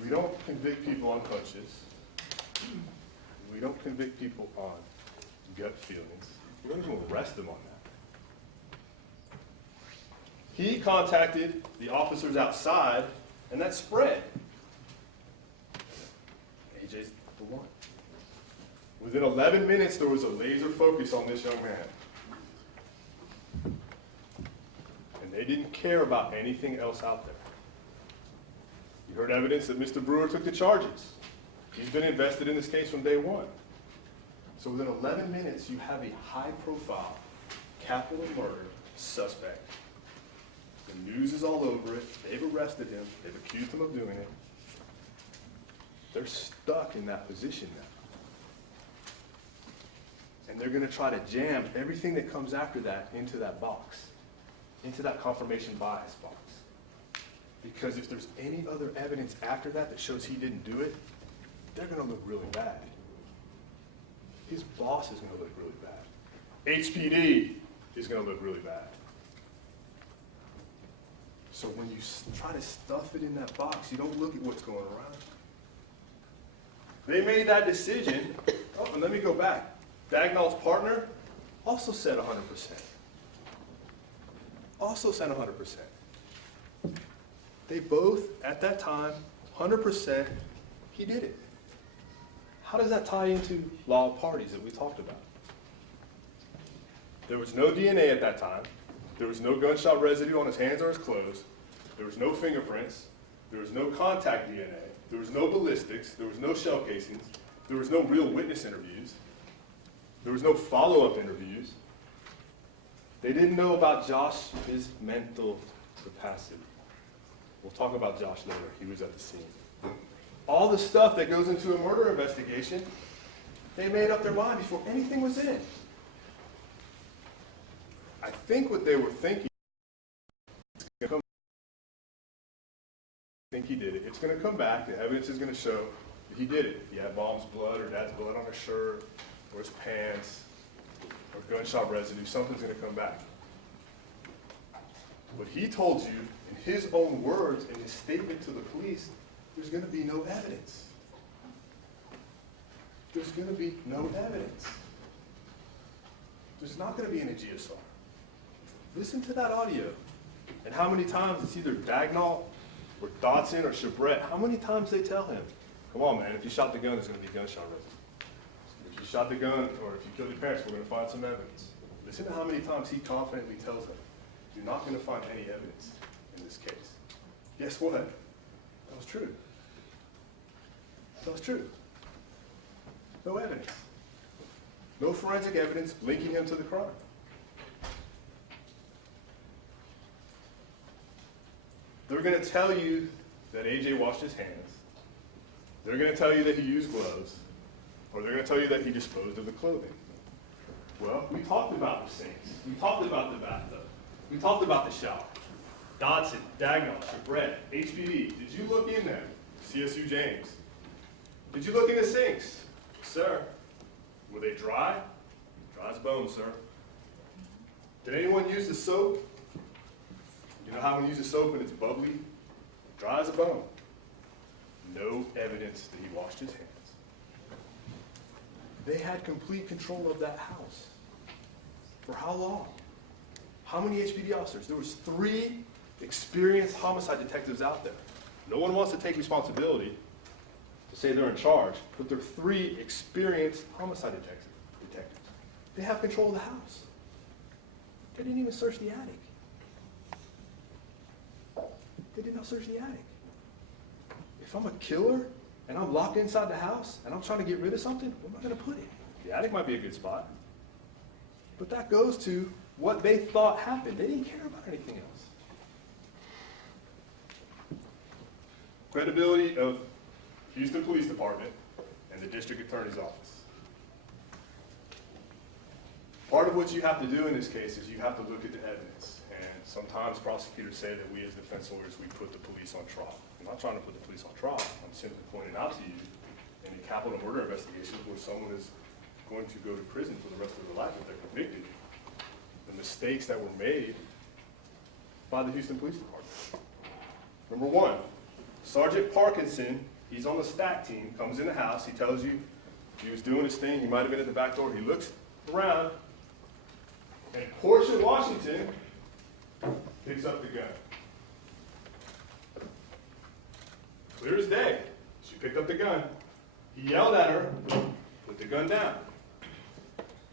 We don't convict people on hunches. We don't convict people on gut feelings. We don't even arrest them on that. He contacted the officers outside, and that spread. AJ's the one. Within 11 minutes, there was a laser focus on this young man. And they didn't care about anything else out there. You heard evidence that Mr. Brewer took the charges. He's been invested in this case from day one. So within 11 minutes, you have a high-profile capital murder suspect. The news is all over it. They've arrested him. They've accused him of doing it. They're stuck in that position now. And they're going to try to jam everything that comes after that into that box, into that confirmation bias box. Because if there's any other evidence after that that shows he didn't do it, they're going to look really bad. His boss is going to look really bad. HPD is going to look really bad. So when you try to stuff it in that box, you don't look at what's going around. They made that decision. Oh, and let me go back. Dagnall's partner also said 100%. Also said 100%. They both, at that time, 100%, he did it. How does that tie into law of parties that we talked about? There was no DNA at that time. There was no gunshot residue on his hands or his clothes. There was no fingerprints. There was no contact DNA. There was no ballistics. There was no shell casings. There was no real witness interviews. There was no follow-up interviews. They didn't know about Josh's mental capacity. We'll talk about Josh later. He was at the scene. All the stuff that goes into a murder investigation, they made up their mind before anything was in. I think what they were thinking, I think he did it. It's going to come back. The evidence is going to show that he did it. He had mom's blood or dad's blood on his shirt or his pants or gunshot residue. Something's going to come back. But he told you, in his own words, in his statement to the police, there's going to be no evidence. There's going to be no evidence. There's not going to be any GSR. Listen to that audio. And how many times it's either Dagnall or Dotson or Chabret, how many times they tell him, come on, man, if you shot the gun, there's going to be gunshot residue. If you shot the gun or if you killed your parents, we're going to find some evidence. Listen to how many times he confidently tells them, you're not going to find any evidence in this case. Guess what? That was true. That was true. No evidence. No forensic evidence linking him to the crime. They're going to tell you that AJ washed his hands. They're going to tell you that he used gloves. Or they're going to tell you that he disposed of the clothing. Well, we talked about the sinks. We talked about the bathtub. We talked about the shower. Dotson, Dagnall, Chabret, HPD. Did you look in there? CSU James. Did you look in the sinks? Sir. Were they dry? Dry as bones, sir. Did anyone use the soap? You know how when you use the soap and it's bubbly? Dry as a bone. No evidence that he washed his hands. They had complete control of that house. For how long? How many HPD officers? There was 3 experienced homicide detectives out there. No one wants to take responsibility to say they're in charge, but there are 3 experienced homicide detectives. They have control of the house. They didn't even search the attic. They did not search the attic. If I'm a killer and I'm locked inside the house, and I'm trying to get rid of something, where am I gonna put it? The attic might be a good spot. But that goes to what they thought happened. They didn't care about anything else. Credibility of Houston Police Department and the District Attorney's Office. Part of what you have to do in this case is you have to look at the evidence. And sometimes prosecutors say that we as defense lawyers, we put the police on trial. I'm not trying to put the police on trial. I'm simply pointing out to you in a capital murder investigation where someone is going to go to prison for the rest of their life if they're convicted, the mistakes that were made by the Houston Police Department. Number one, Sergeant Parkinson, he's on the STAC team, comes in the house, he tells you he was doing his thing, he might have been at the back door, he looks around, and Portia Washington picks up the gun. Clear as day, she picked up the gun. He yelled at her, put the gun down.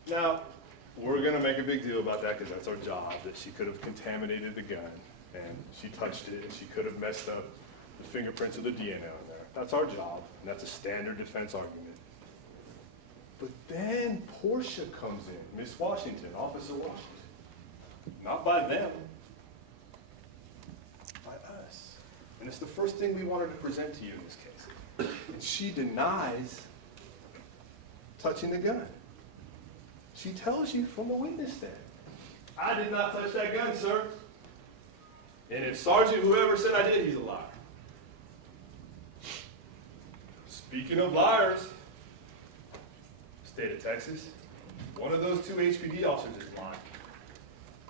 Now, we're gonna make a big deal about that because that's our job, that she could have contaminated the gun and she touched it and she could have messed up the fingerprints of the DNA on there. That's our job, and that's a standard defense argument. But then Portia comes in, Miss Washington, Officer Washington. Not by them, by us. And it's the first thing we wanted to present to you in this case. And she denies touching the gun. She tells you from the witness stand, I did not touch that gun, sir. And if Sergeant whoever said I did, he's a liar. Speaking of liars, state of Texas, one of those two HPD officers is lying.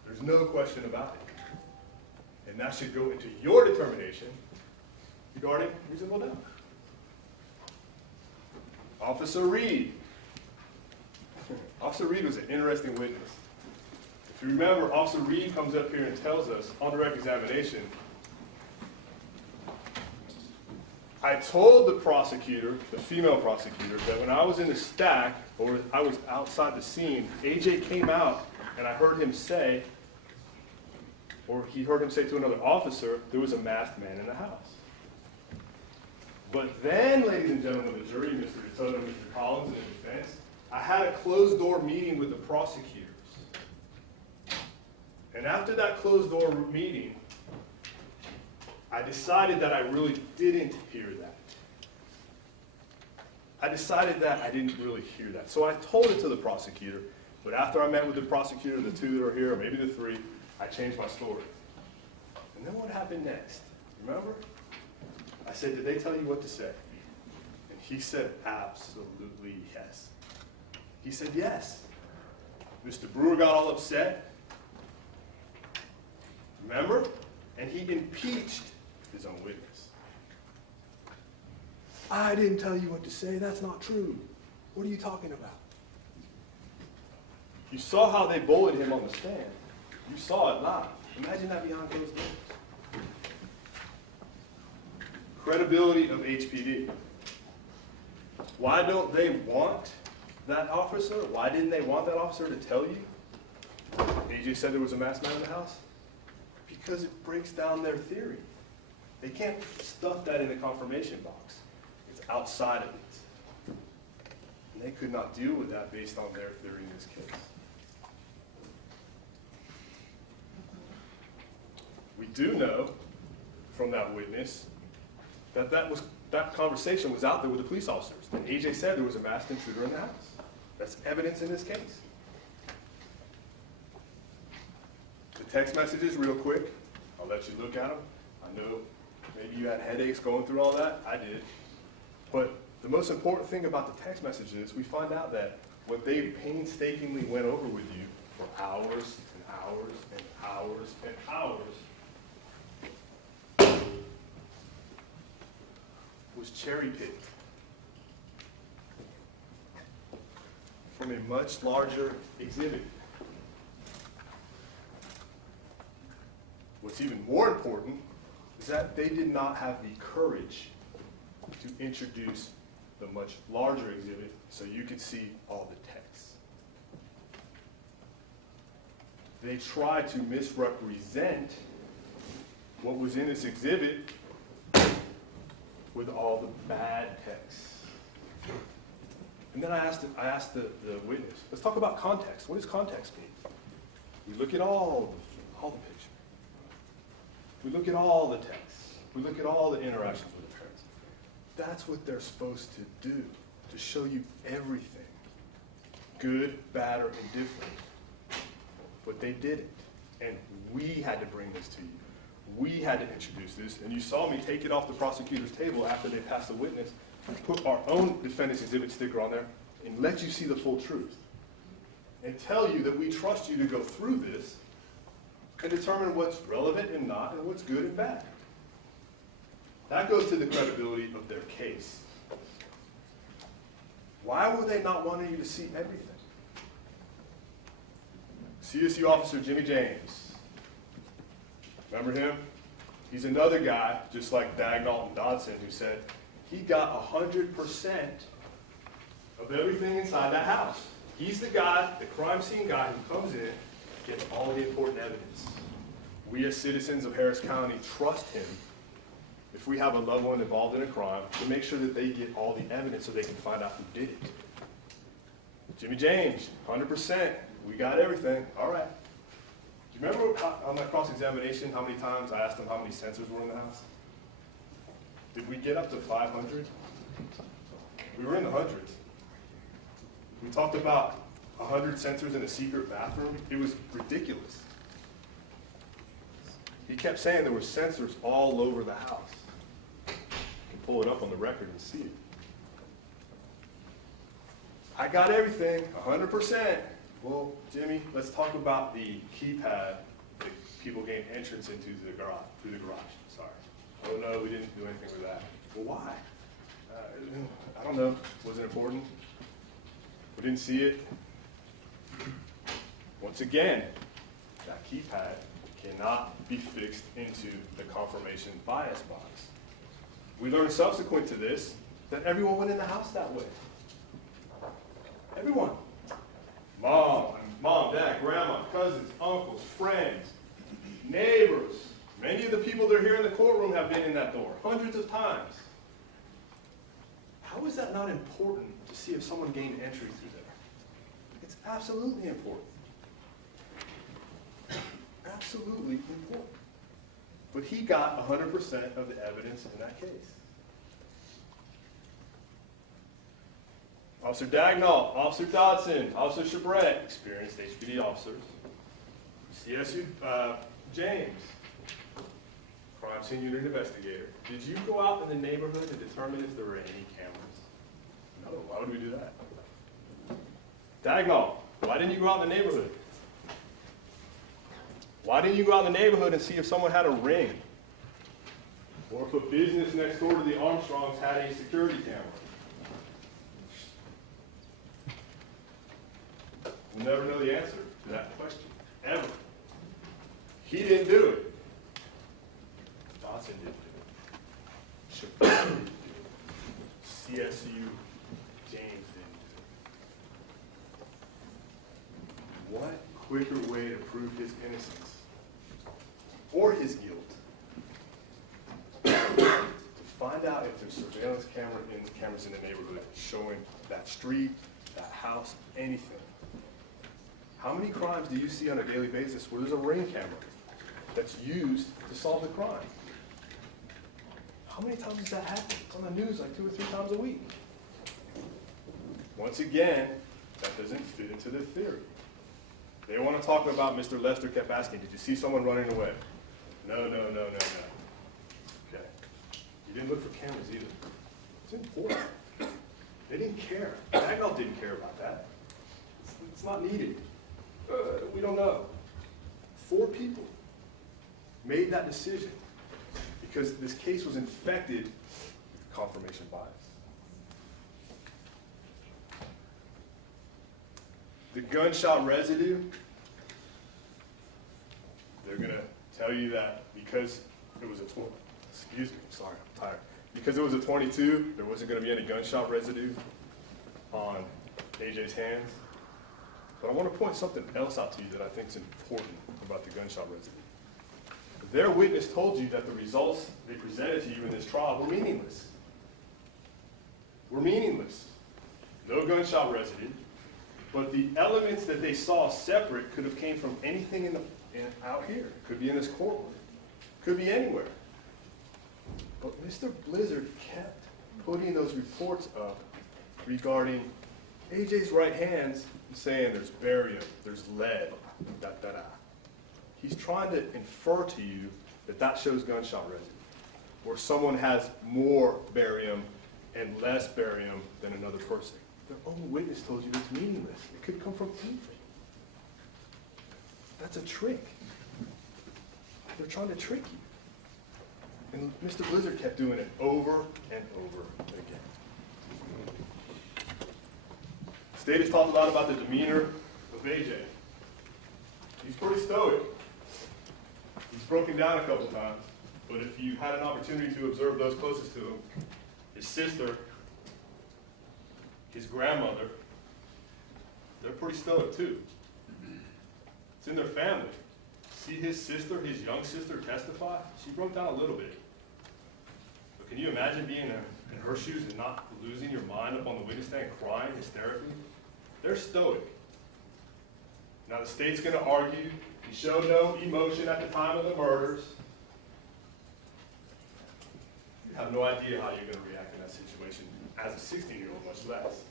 There's no question about it. And that should go into your determination regarding reasonable doubt. Officer Reed. Officer Reed was an interesting witness. If you remember, Officer Reed comes up here and tells us on direct examination, I told the prosecutor, the female prosecutor, that when I was in the stack, or I was outside the scene, AJ came out and I heard him say, or he heard him say to another officer, there was a masked man in the house. But then, ladies and gentlemen of the jury, Mr. DeSoto and Mr. Collins in the defense, I had a closed door meeting with the prosecutors. And after that closed door meeting, I decided that I really didn't hear that. I decided that I didn't really hear that. So I told it to the prosecutor, but after I met with the prosecutor, the two that are here, or maybe the three, I changed my story. And then what happened next? Remember? I said, did they tell you what to say? And he said, absolutely yes. He said, yes. Mr. Brewer got all upset. Remember? And he impeached his own witness. I didn't tell you what to say. That's not true. What are you talking about? You saw how they bullied him on the stand. You saw it live. Imagine that behind closed doors. Credibility of HPD. Why don't they want that officer? Why didn't they want that officer to tell you? AJ said there was a masked man in the house. Because it breaks down their theory. They can't stuff that in the confirmation box. It's outside of it. And they could not deal with that based on their theory in this case. We do know from that witness that that conversation was out there with the police officers. And AJ said there was a masked intruder in the house. That's evidence in this case. The text messages, real quick, I'll let you look at them. I know maybe you had headaches going through all that. I did. But the most important thing about the text messages, we find out that what they painstakingly went over with you for hours and hours and hours and hours was cherry-picked from a much larger exhibit. What's even more important is that they did not have the courage to introduce the much larger exhibit so you could see all the text. They tried to misrepresent what was in this exhibit with all the bad texts. And then I asked the witness, let's talk about context. What does context mean? We look at all the picture. We look at all the texts. We look at all the interactions with the parents. That's what they're supposed to do, to show you everything, good, bad, or indifferent. But they didn't, and we had to bring this to you. We had to introduce this, and you saw me take it off the prosecutor's table after they passed the witness, put our own defendant's exhibit sticker on there, and let you see the full truth. And tell you that we trust you to go through this and determine what's relevant and not, and what's good and bad. That goes to the credibility of their case. Why were they not wanting you to see everything? CSU officer Jimmy James. Remember him? He's another guy, just like Dagnall and Dodson, who said he got 100% of everything inside that house. He's the guy, the crime scene guy, who comes in, gets all the important evidence. We as citizens of Harris County trust him if we have a loved one involved in a crime to make sure that they get all the evidence so they can find out who did it. Jimmy James, 100%. We got everything. All right. Do you remember on that cross-examination how many times I asked him how many sensors were in the house? Did we get up to 500? We were in the hundreds. We talked about 100 sensors in a secret bathroom. It was ridiculous. He kept saying there were sensors all over the house. You can pull it up on the record and see it. I got everything, 100%. Well, Jimmy, let's talk about the keypad that people gained entrance into the garage, through the garage. Sorry. Oh no, we didn't do anything with that. Well, why? I don't know. Was it important? We didn't see it. Once again, that keypad cannot be fixed into the confirmation bias box. We learned subsequent to this that everyone went in the house that way. Everyone. Mom, Dad, Grandma, cousins, uncles, friends, neighbors. Many of the people that are here in the courtroom have been in that door hundreds of times. How is that not important to see if someone gained entry through there? It's absolutely important. Absolutely important. But he got 100% of the evidence in that case. Officer Dagnall, Officer Dodson, Officer Chabret, experienced HPD officers. CSU James, crime scene unit investigator. Did you go out in the neighborhood to determine if there were any cameras? No, why would we do that? Dagnall, why didn't you go out in the neighborhood? Why didn't you go out in the neighborhood and see if someone had a ring? Or if a business next door to the Armstrongs had a security camera? We'll never know the answer to that question, ever. He didn't do it. Dodson didn't do it. Chabert didn't do it. CSU James didn't do it. What quicker way to prove his innocence or his guilt to find out if there's surveillance cameras in the neighborhood showing that street, that house, anything? How many crimes do you see on a daily basis where there's a ring camera that's used to solve the crime? How many times does that happen? It's on the news like 2 or 3 times a week. Once again, that doesn't fit into their theory. They want to talk about Mr. Lester kept asking, did you see someone running away? No. Okay. You didn't look for cameras either. It's important. They didn't care. Dagnall didn't care about that. It's not needed. We don't know. 4 people made that decision because this case was infected with confirmation bias. The gunshot residue, they're going to tell you that because it was a because it was a 22, there wasn't going to be any gunshot residue on AJ's hands. But I want to point something else out to you that I think is important about the gunshot residue. Their witness told you that the results they presented to you in this trial were meaningless. were meaningless. No gunshot residue, but the elements that they saw separate could have came from anything out here. Could be in this courtroom, could be anywhere. But Mr. Blizzard kept putting those reports up regarding AJ's right hands, saying there's barium, there's lead, da-da-da. He's trying to infer to you that that shows gunshot residue, or someone has more barium and less barium than another person. Their own witness told you it's meaningless. It could come from anything. That's a trick. They're trying to trick you. And Mr. Blizzard kept doing it over and over again. State has talked a lot about the demeanor of AJ. He's pretty stoic. He's broken down a couple times, but if you had an opportunity to observe those closest to him, his sister, his grandmother, they're pretty stoic too. It's in their family. See his sister, his young sister testify? She broke down a little bit. But can you imagine being in her shoes and not losing your mind up on the witness stand, crying hysterically? They're stoic. Now the state's going to argue he showed no emotion at the time of the murders. You have no idea how you're going to react in that situation as a 16-year-old, much less.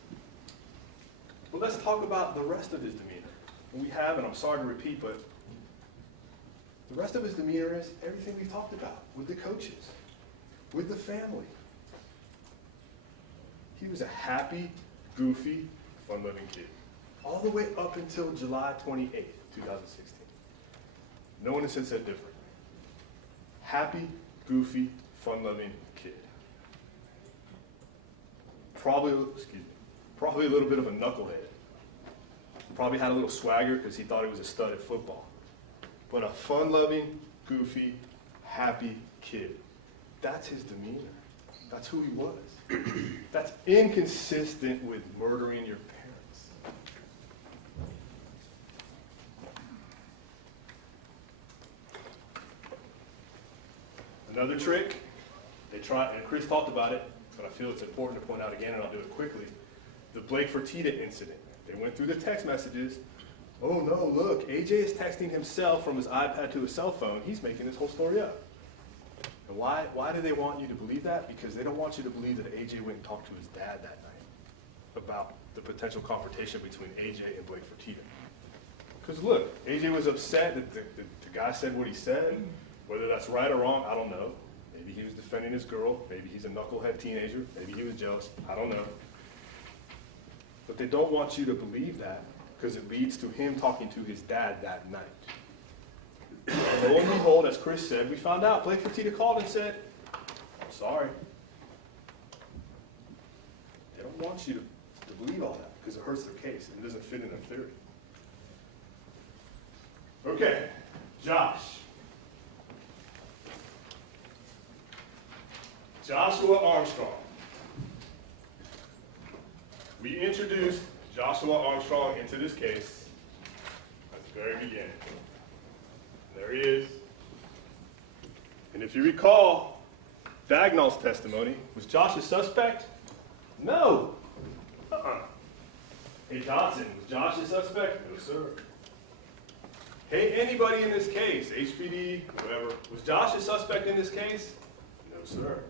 But let's talk about the rest of his demeanor. And we have, and I'm sorry to repeat, but the rest of his demeanor is everything we've talked about with the coaches, with the family. He was a happy, goofy, fun-loving kid, all the way up until July 28th, 2016. No one has since said different. Happy, goofy, fun-loving kid. Probably a little bit of a knucklehead. Probably had a little swagger because he thought he was a stud at football. But a fun-loving, goofy, happy kid. That's his demeanor. That's who he was. That's inconsistent with murdering your parents. Another trick, they try, and Chris talked about it, but I feel it's important to point out again, and I'll do it quickly. The Blake Fertitta incident. They went through the text messages. Oh no, look, AJ is texting himself from his iPad to his cell phone. He's making this whole story up. And why do they want you to believe that? Because they don't want you to believe that AJ went and talked to his dad that night about the potential confrontation between AJ and Blake Fertitta. Because look, AJ was upset that the guy said what he said. Whether that's right or wrong, I don't know. Maybe he was defending his girl. Maybe he's a knucklehead teenager. Maybe he was jealous. I don't know. But they don't want you to believe that because it leads to him talking to his dad that night. And lo and behold, as Chris said, we found out Blake Fertitta called and said, I'm sorry. They don't want you to believe all that because it hurts their case and it doesn't fit in their theory. Okay, Josh. Joshua Armstrong. We introduced Joshua Armstrong into this case at the very beginning. There he is. And if you recall, Dagnall's testimony, was Josh a suspect? No. Hey, Dotson, was Josh a suspect? No, sir. Hey, anybody in this case, HPD, whoever, was Josh a suspect in this case? No, sir.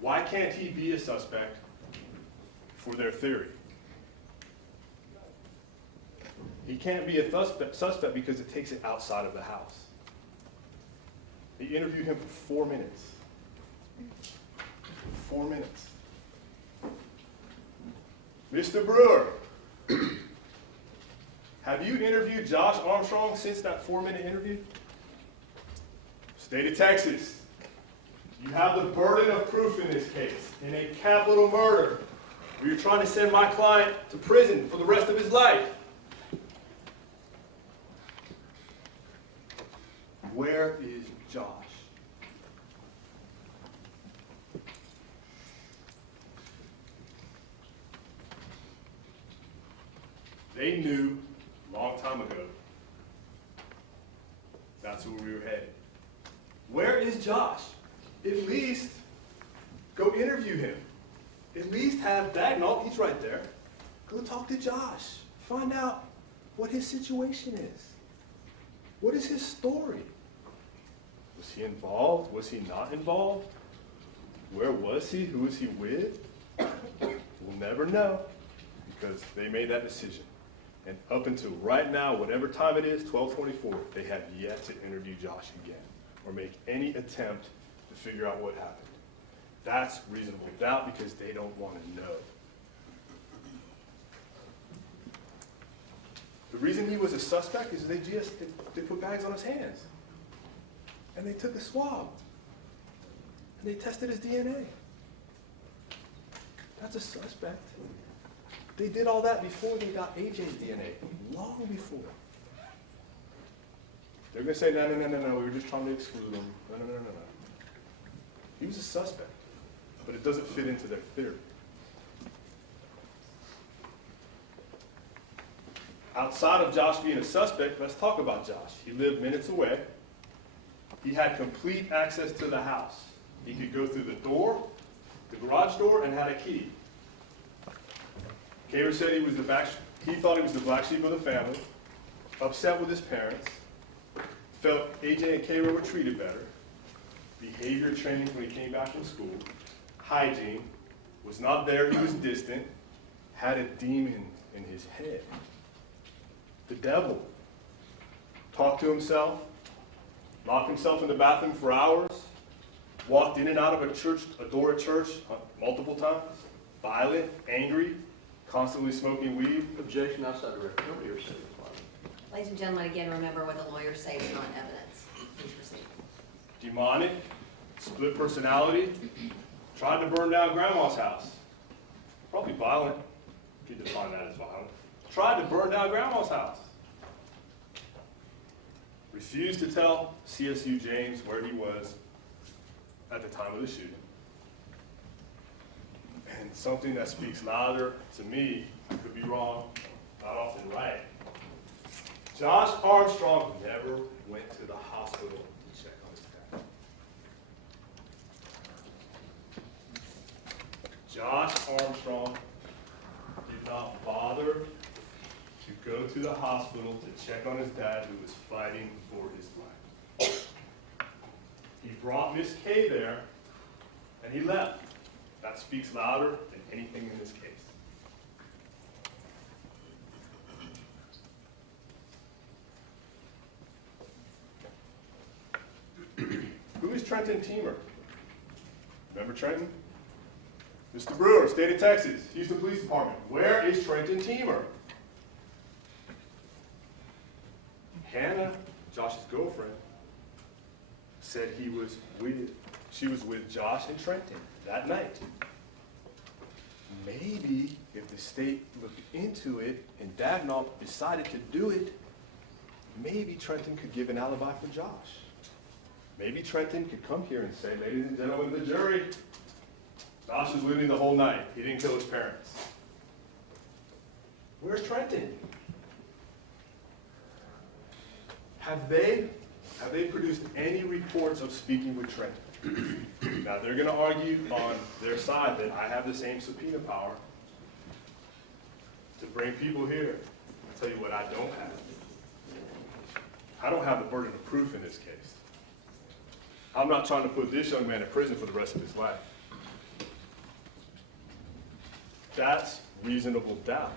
Why can't he be a suspect for their theory? He can't be a suspect because it takes it outside of the house. They interviewed him for 4 minutes. 4 minutes. Mr. Brewer, have you interviewed Josh Armstrong since that 4-minute interview? State of Texas. You have the burden of proof in this case, in a capital murder, where you're trying to send my client to prison for the rest of his life. Where is Josh? They knew a long time ago that's where we were headed. Where is Josh? At least Go interview him. At least have Dagnall, he's right there. Go talk to Josh. Find out what his situation is. What is his story? Was he involved? Was he not involved? Where was he? Who was he with? We'll never know because they made that decision. And up until right now, whatever time it is, 12:24, they have yet to interview Josh again or make any attempt to figure out what happened. That's reasonable doubt because they don't want to know. The reason he was a suspect is they put bags on his hands. And they took a swab. And they tested his DNA. That's a suspect. They did all that before they got AJ's DNA, long before. They're going to say, no, we were just trying to exclude him. No. He was a suspect, but it doesn't fit into their theory. Outside of Josh being a suspect, let's talk about Josh. He lived minutes away. He had complete access to the house. He could go through the door, the garage door, and had a key. Kaver said he thought he was the black sheep of the family, upset with his parents, felt AJ and Kaver were treated better, behavior training when he came back from school, hygiene, was not there, he was distant, had a demon in his head. The devil. Talked to himself, locked himself in the bathroom for hours, walked in and out of a door at church multiple times, violent, angry, constantly smoking weed. Objection outside the record. Nobody ever said it was violent. Ladies and gentlemen, again, remember what the lawyers say is not evidence. Please proceed. Demonic, split personality, tried to burn down grandma's house. Probably violent, if you define that as violent. Tried to burn down grandma's house. Refused to tell CSU James where he was at the time of the shooting. And something that speaks louder to me, I could be wrong, not often right. Josh Armstrong never went to the hospital to check on his dad. Josh Armstrong did not bother to go to the hospital to check on his dad who was fighting for his life. He brought Miss Kay there and he left. That speaks louder than anything in this case. Who is Trenton Teamer? Remember Trenton? Mr. Brewer, state of Texas, Houston Police Department. Where is Trenton Teamer? Hannah, Josh's girlfriend, said she was with Josh and Trenton that night. Maybe if the state looked into it and Dagnall decided to do it, maybe Trenton could give an alibi for Josh. Maybe Trenton could come here and say, ladies and gentlemen of the jury, Josh was with me the whole night. He didn't kill his parents. Where's Trenton? Have they produced any reports of speaking with Trenton? Now, they're going to argue on their side that I have the same subpoena power to bring people here. I'll tell you what I don't have. I don't have the burden of proof in this case. I'm not trying to put this young man in prison for the rest of his life. That's reasonable doubt.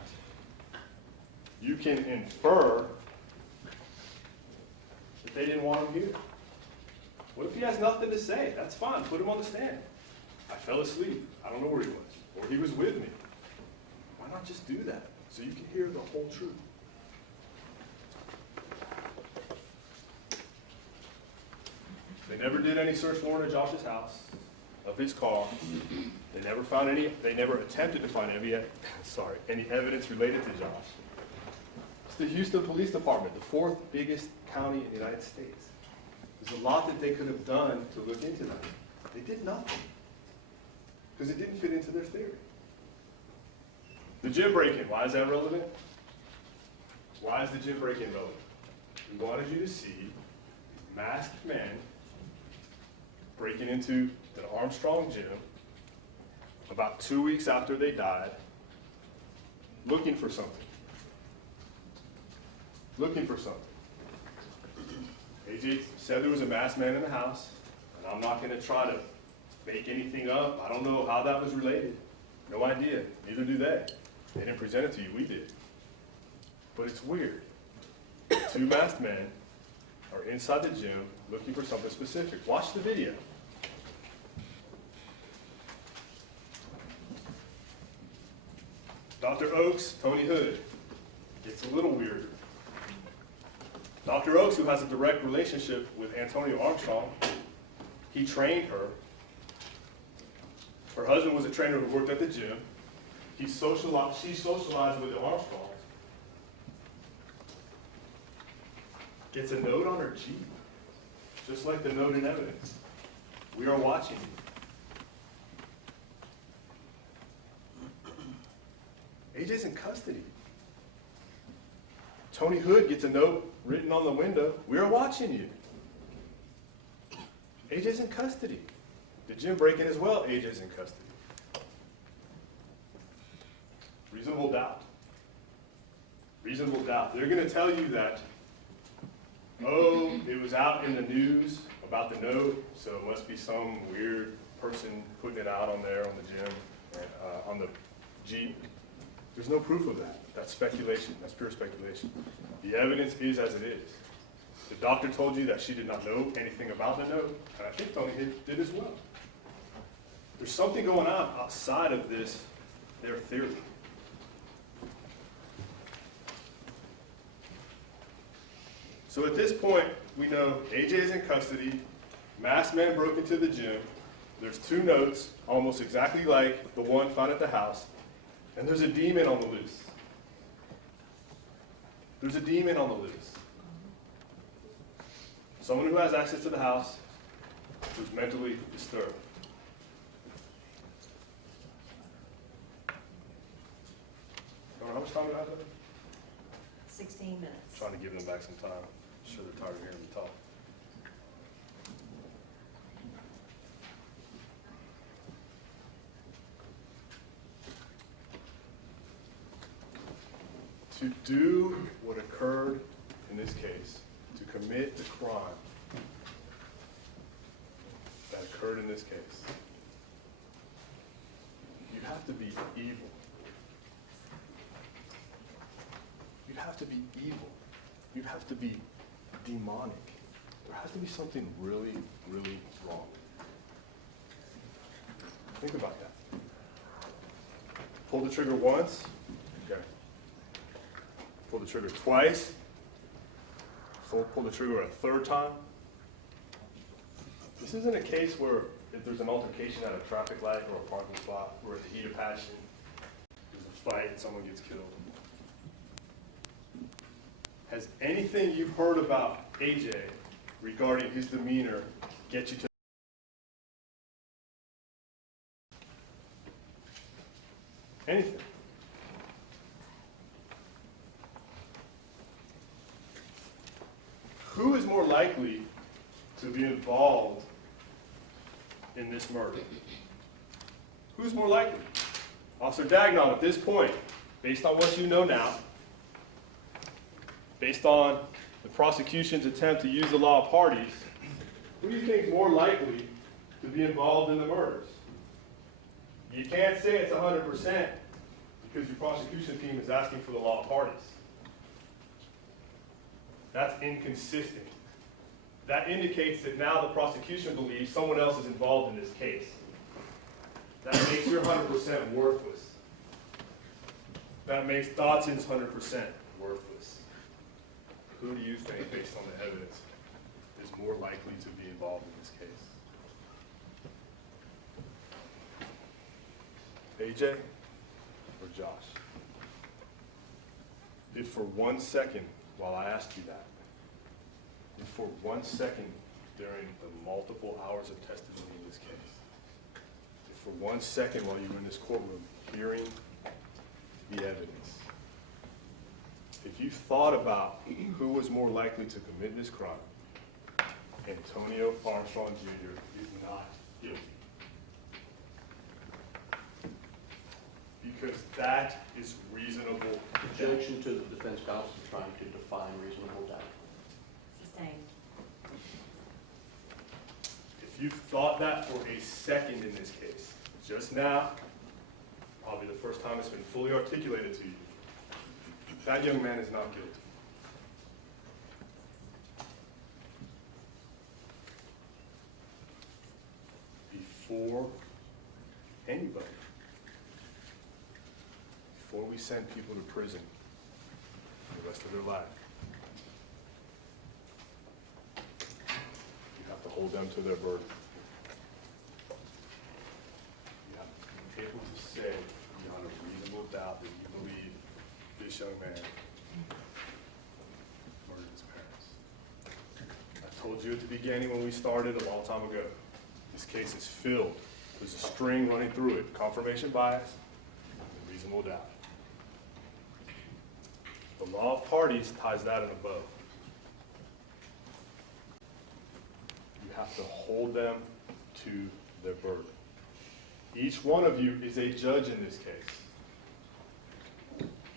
You can infer that they didn't want him here. What if he has nothing to say? That's fine. Put him on the stand. I fell asleep. I don't know where he was. Or he was with me. Why not just do that so you can hear the whole truth? They never did any search warrant at Josh's house, of his car. They never found any, they never attempted to find any evidence related to Josh. It's the Houston Police Department, the fourth biggest county in the United States. There's a lot that they could have done to look into that. They did nothing because it didn't fit into their theory. The gym break-in, why is that relevant? Why is the gym break-in relevant? We wanted you to see masked men breaking into the Armstrong gym about 2 weeks after they died, looking for something. Looking for something. AJ said there was a masked man in the house, and I'm not going to try to make anything up. I don't know how that was related. No idea. Neither do they. They didn't present it to you. We did. But it's weird. 2 masked men are inside the gym looking for something specific. Watch the video. Dr. Oakes, Tony Hood. It's a little weird. Dr. Oakes, who has a direct relationship with Antonio Armstrong, he trained her. Her husband was a trainer who worked at the gym. She socialized with the Armstrongs. Gets a note on her Jeep, just like the note in evidence. We are watching you. AJ's in custody. Tony Hood gets a note written on the window. We are watching you. AJ's in custody. The gym break-in as well, AJ's in custody. Reasonable doubt. Reasonable doubt. They're going to tell you that, oh, it was out in the news about the note, so it must be some weird person putting it out on there on the gym, on the Jeep. There's no proof of that. That's speculation. That's pure speculation. The evidence is as it is. The doctor told you that she did not know anything about the note, and I think Tony did as well. There's something going on outside of this, their theory. So at this point, we know AJ is in custody, masked men broke into the gym, there's 2 notes, almost exactly like the one found at the house, and there's a demon on the loose. There's a demon on the loose. Someone who has access to the house who's mentally disturbed. How much time do I have? 16 minutes. Trying to give them back some time. I'm sure they're tired of hearing me talk. To do what occurred in this case, to commit the crime that occurred in this case, you have to be evil. You'd have to be evil. You'd have to be demonic. There has to be something really, really wrong. Think about that. Pull the trigger once. Okay. Pull the trigger twice. Pull the trigger a 3rd time. This isn't a case where if there's an altercation at a traffic light or a parking spot, where at the heat of passion, there's a fight and someone gets killed. Has anything you've heard about AJ regarding his demeanor get you to anything? Who is more likely to be involved in this murder? Who's more likely? Officer Dagnon, at this point, based on what you know now, based on the prosecution's attempt to use the law of parties, who do you think is more likely to be involved in the murders? You can't say it's 100% because your prosecution team is asking for the law of parties. That's inconsistent. That indicates that now the prosecution believes someone else is involved in this case. That makes your 100% worthless. That makes Dodson's 100% worthless. Who do you think, based on the evidence, is more likely to be involved in this case? AJ or Josh? If for 1 second, while I asked you that, if for 1 second during the multiple hours of testimony in this case, if for 1 second while you were in this courtroom hearing the evidence, if you thought about who was more likely to commit this crime, Antonio Armstrong Jr. is not guilty. Because that is reasonable. Objection to the defense counsel trying to define reasonable doubt. Sustained. If you thought that for a second in this case, just now, probably the first time it's been fully articulated to you, that young man is not guilty. Before anybody, before we send people to prison for the rest of their life, you have to hold them to their burden. You have to be able to say beyond a reasonable doubt that you believe this young man murdered his parents. I told you at the beginning when we started a long time ago, this case is filled. There's a string running through it. Confirmation bias and reasonable doubt. The law of parties ties that in a bow. You have to hold them to their burden. Each one of you is a judge in this case.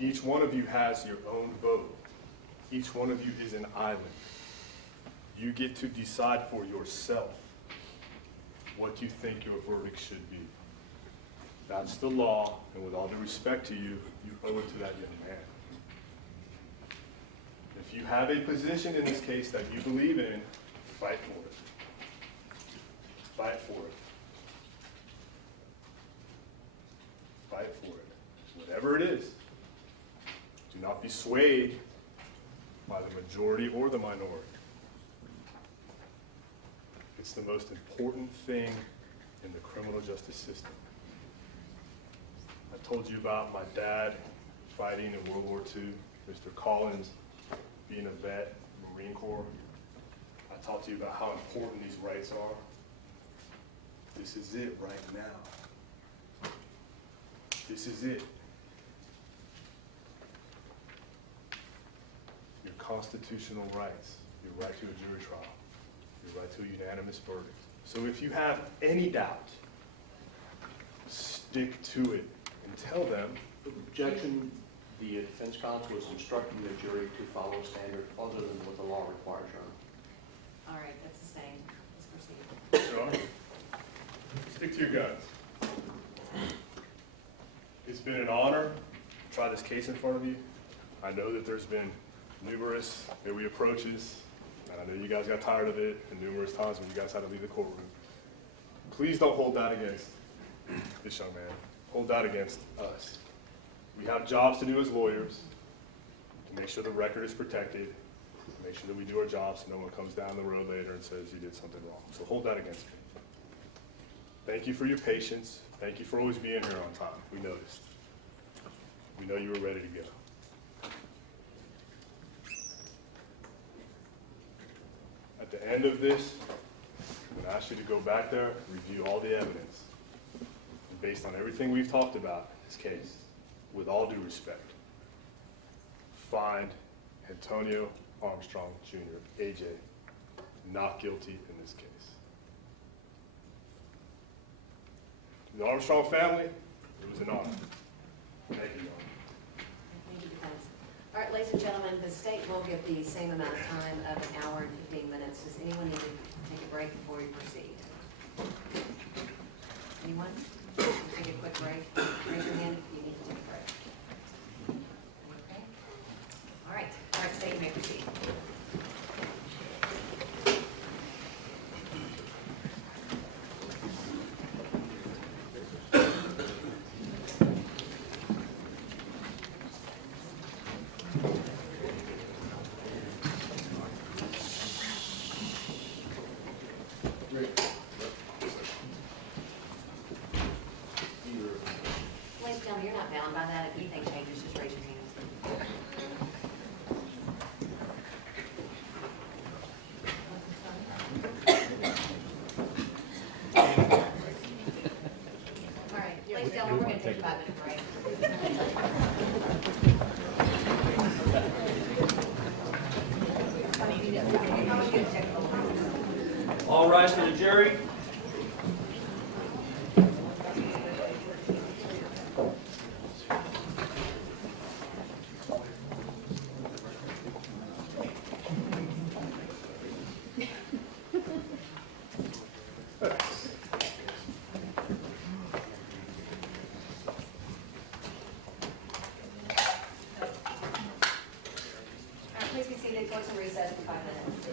Each one of you has your own vote. Each one of you is an island. You get to decide for yourself what you think your verdict should be. That's the law, and with all due respect to you, you owe it to that young man. If you have a position in this case that you believe in, fight for it. Fight for it. Fight for it. Whatever it is, do not be swayed by the majority or the minority. It's the most important thing in the criminal justice system. I told you about my dad fighting in World War II, Mr. Collins being a vet, Marine Corps. I talked to you about how important these rights are. This is it right now. This is it. Your constitutional rights, your right to a jury trial, your right to a unanimous verdict. So if you have any doubt, stick to it and tell them. Objection, the defense counsel is instructing the jury to follow a standard other than what the law requires, Your Honor. All right, that's sustained. Let's proceed. So, stick to your guns. It's been an honor to try this case in front of you. I know that there's been numerous maybe approaches, and I know you guys got tired of it, and numerous times when you guys had to leave the courtroom. Please don't hold that against this young man. Hold that against us. We have jobs to do as lawyers to make sure the record is protected, to make sure that we do our jobs so no one comes down the road later and says you did something wrong. So hold that against me. Thank you for your patience. Thank you for always being here on time. We noticed. We know you were ready to go. At the end of this, I'm going to ask you to go back there, review all the evidence. And based on everything we've talked about in this case, with all due respect, find Antonio Armstrong Jr., AJ, not guilty in this case. To the Armstrong family, it was an honor. Thank you, Your Honor. Thank you, defense. All right, ladies and gentlemen, the state will give the same amount of time of an hour and 15 minutes. Does anyone need to take a break before we proceed? Anyone? Take a quick break. Raise your hand if you need to take a break. Okay. All right, state, you may proceed. Ladies and gentlemen, you're not bound by that. If anything changes, just raise your hands. All right, ladies and gentlemen, we're going to take a 5-minute break. All rise for the jury. recess for 5 minutes.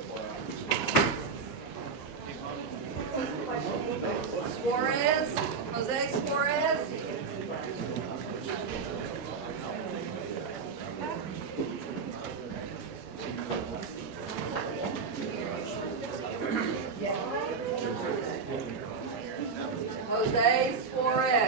Suarez, Jose Suarez. Jose Suarez.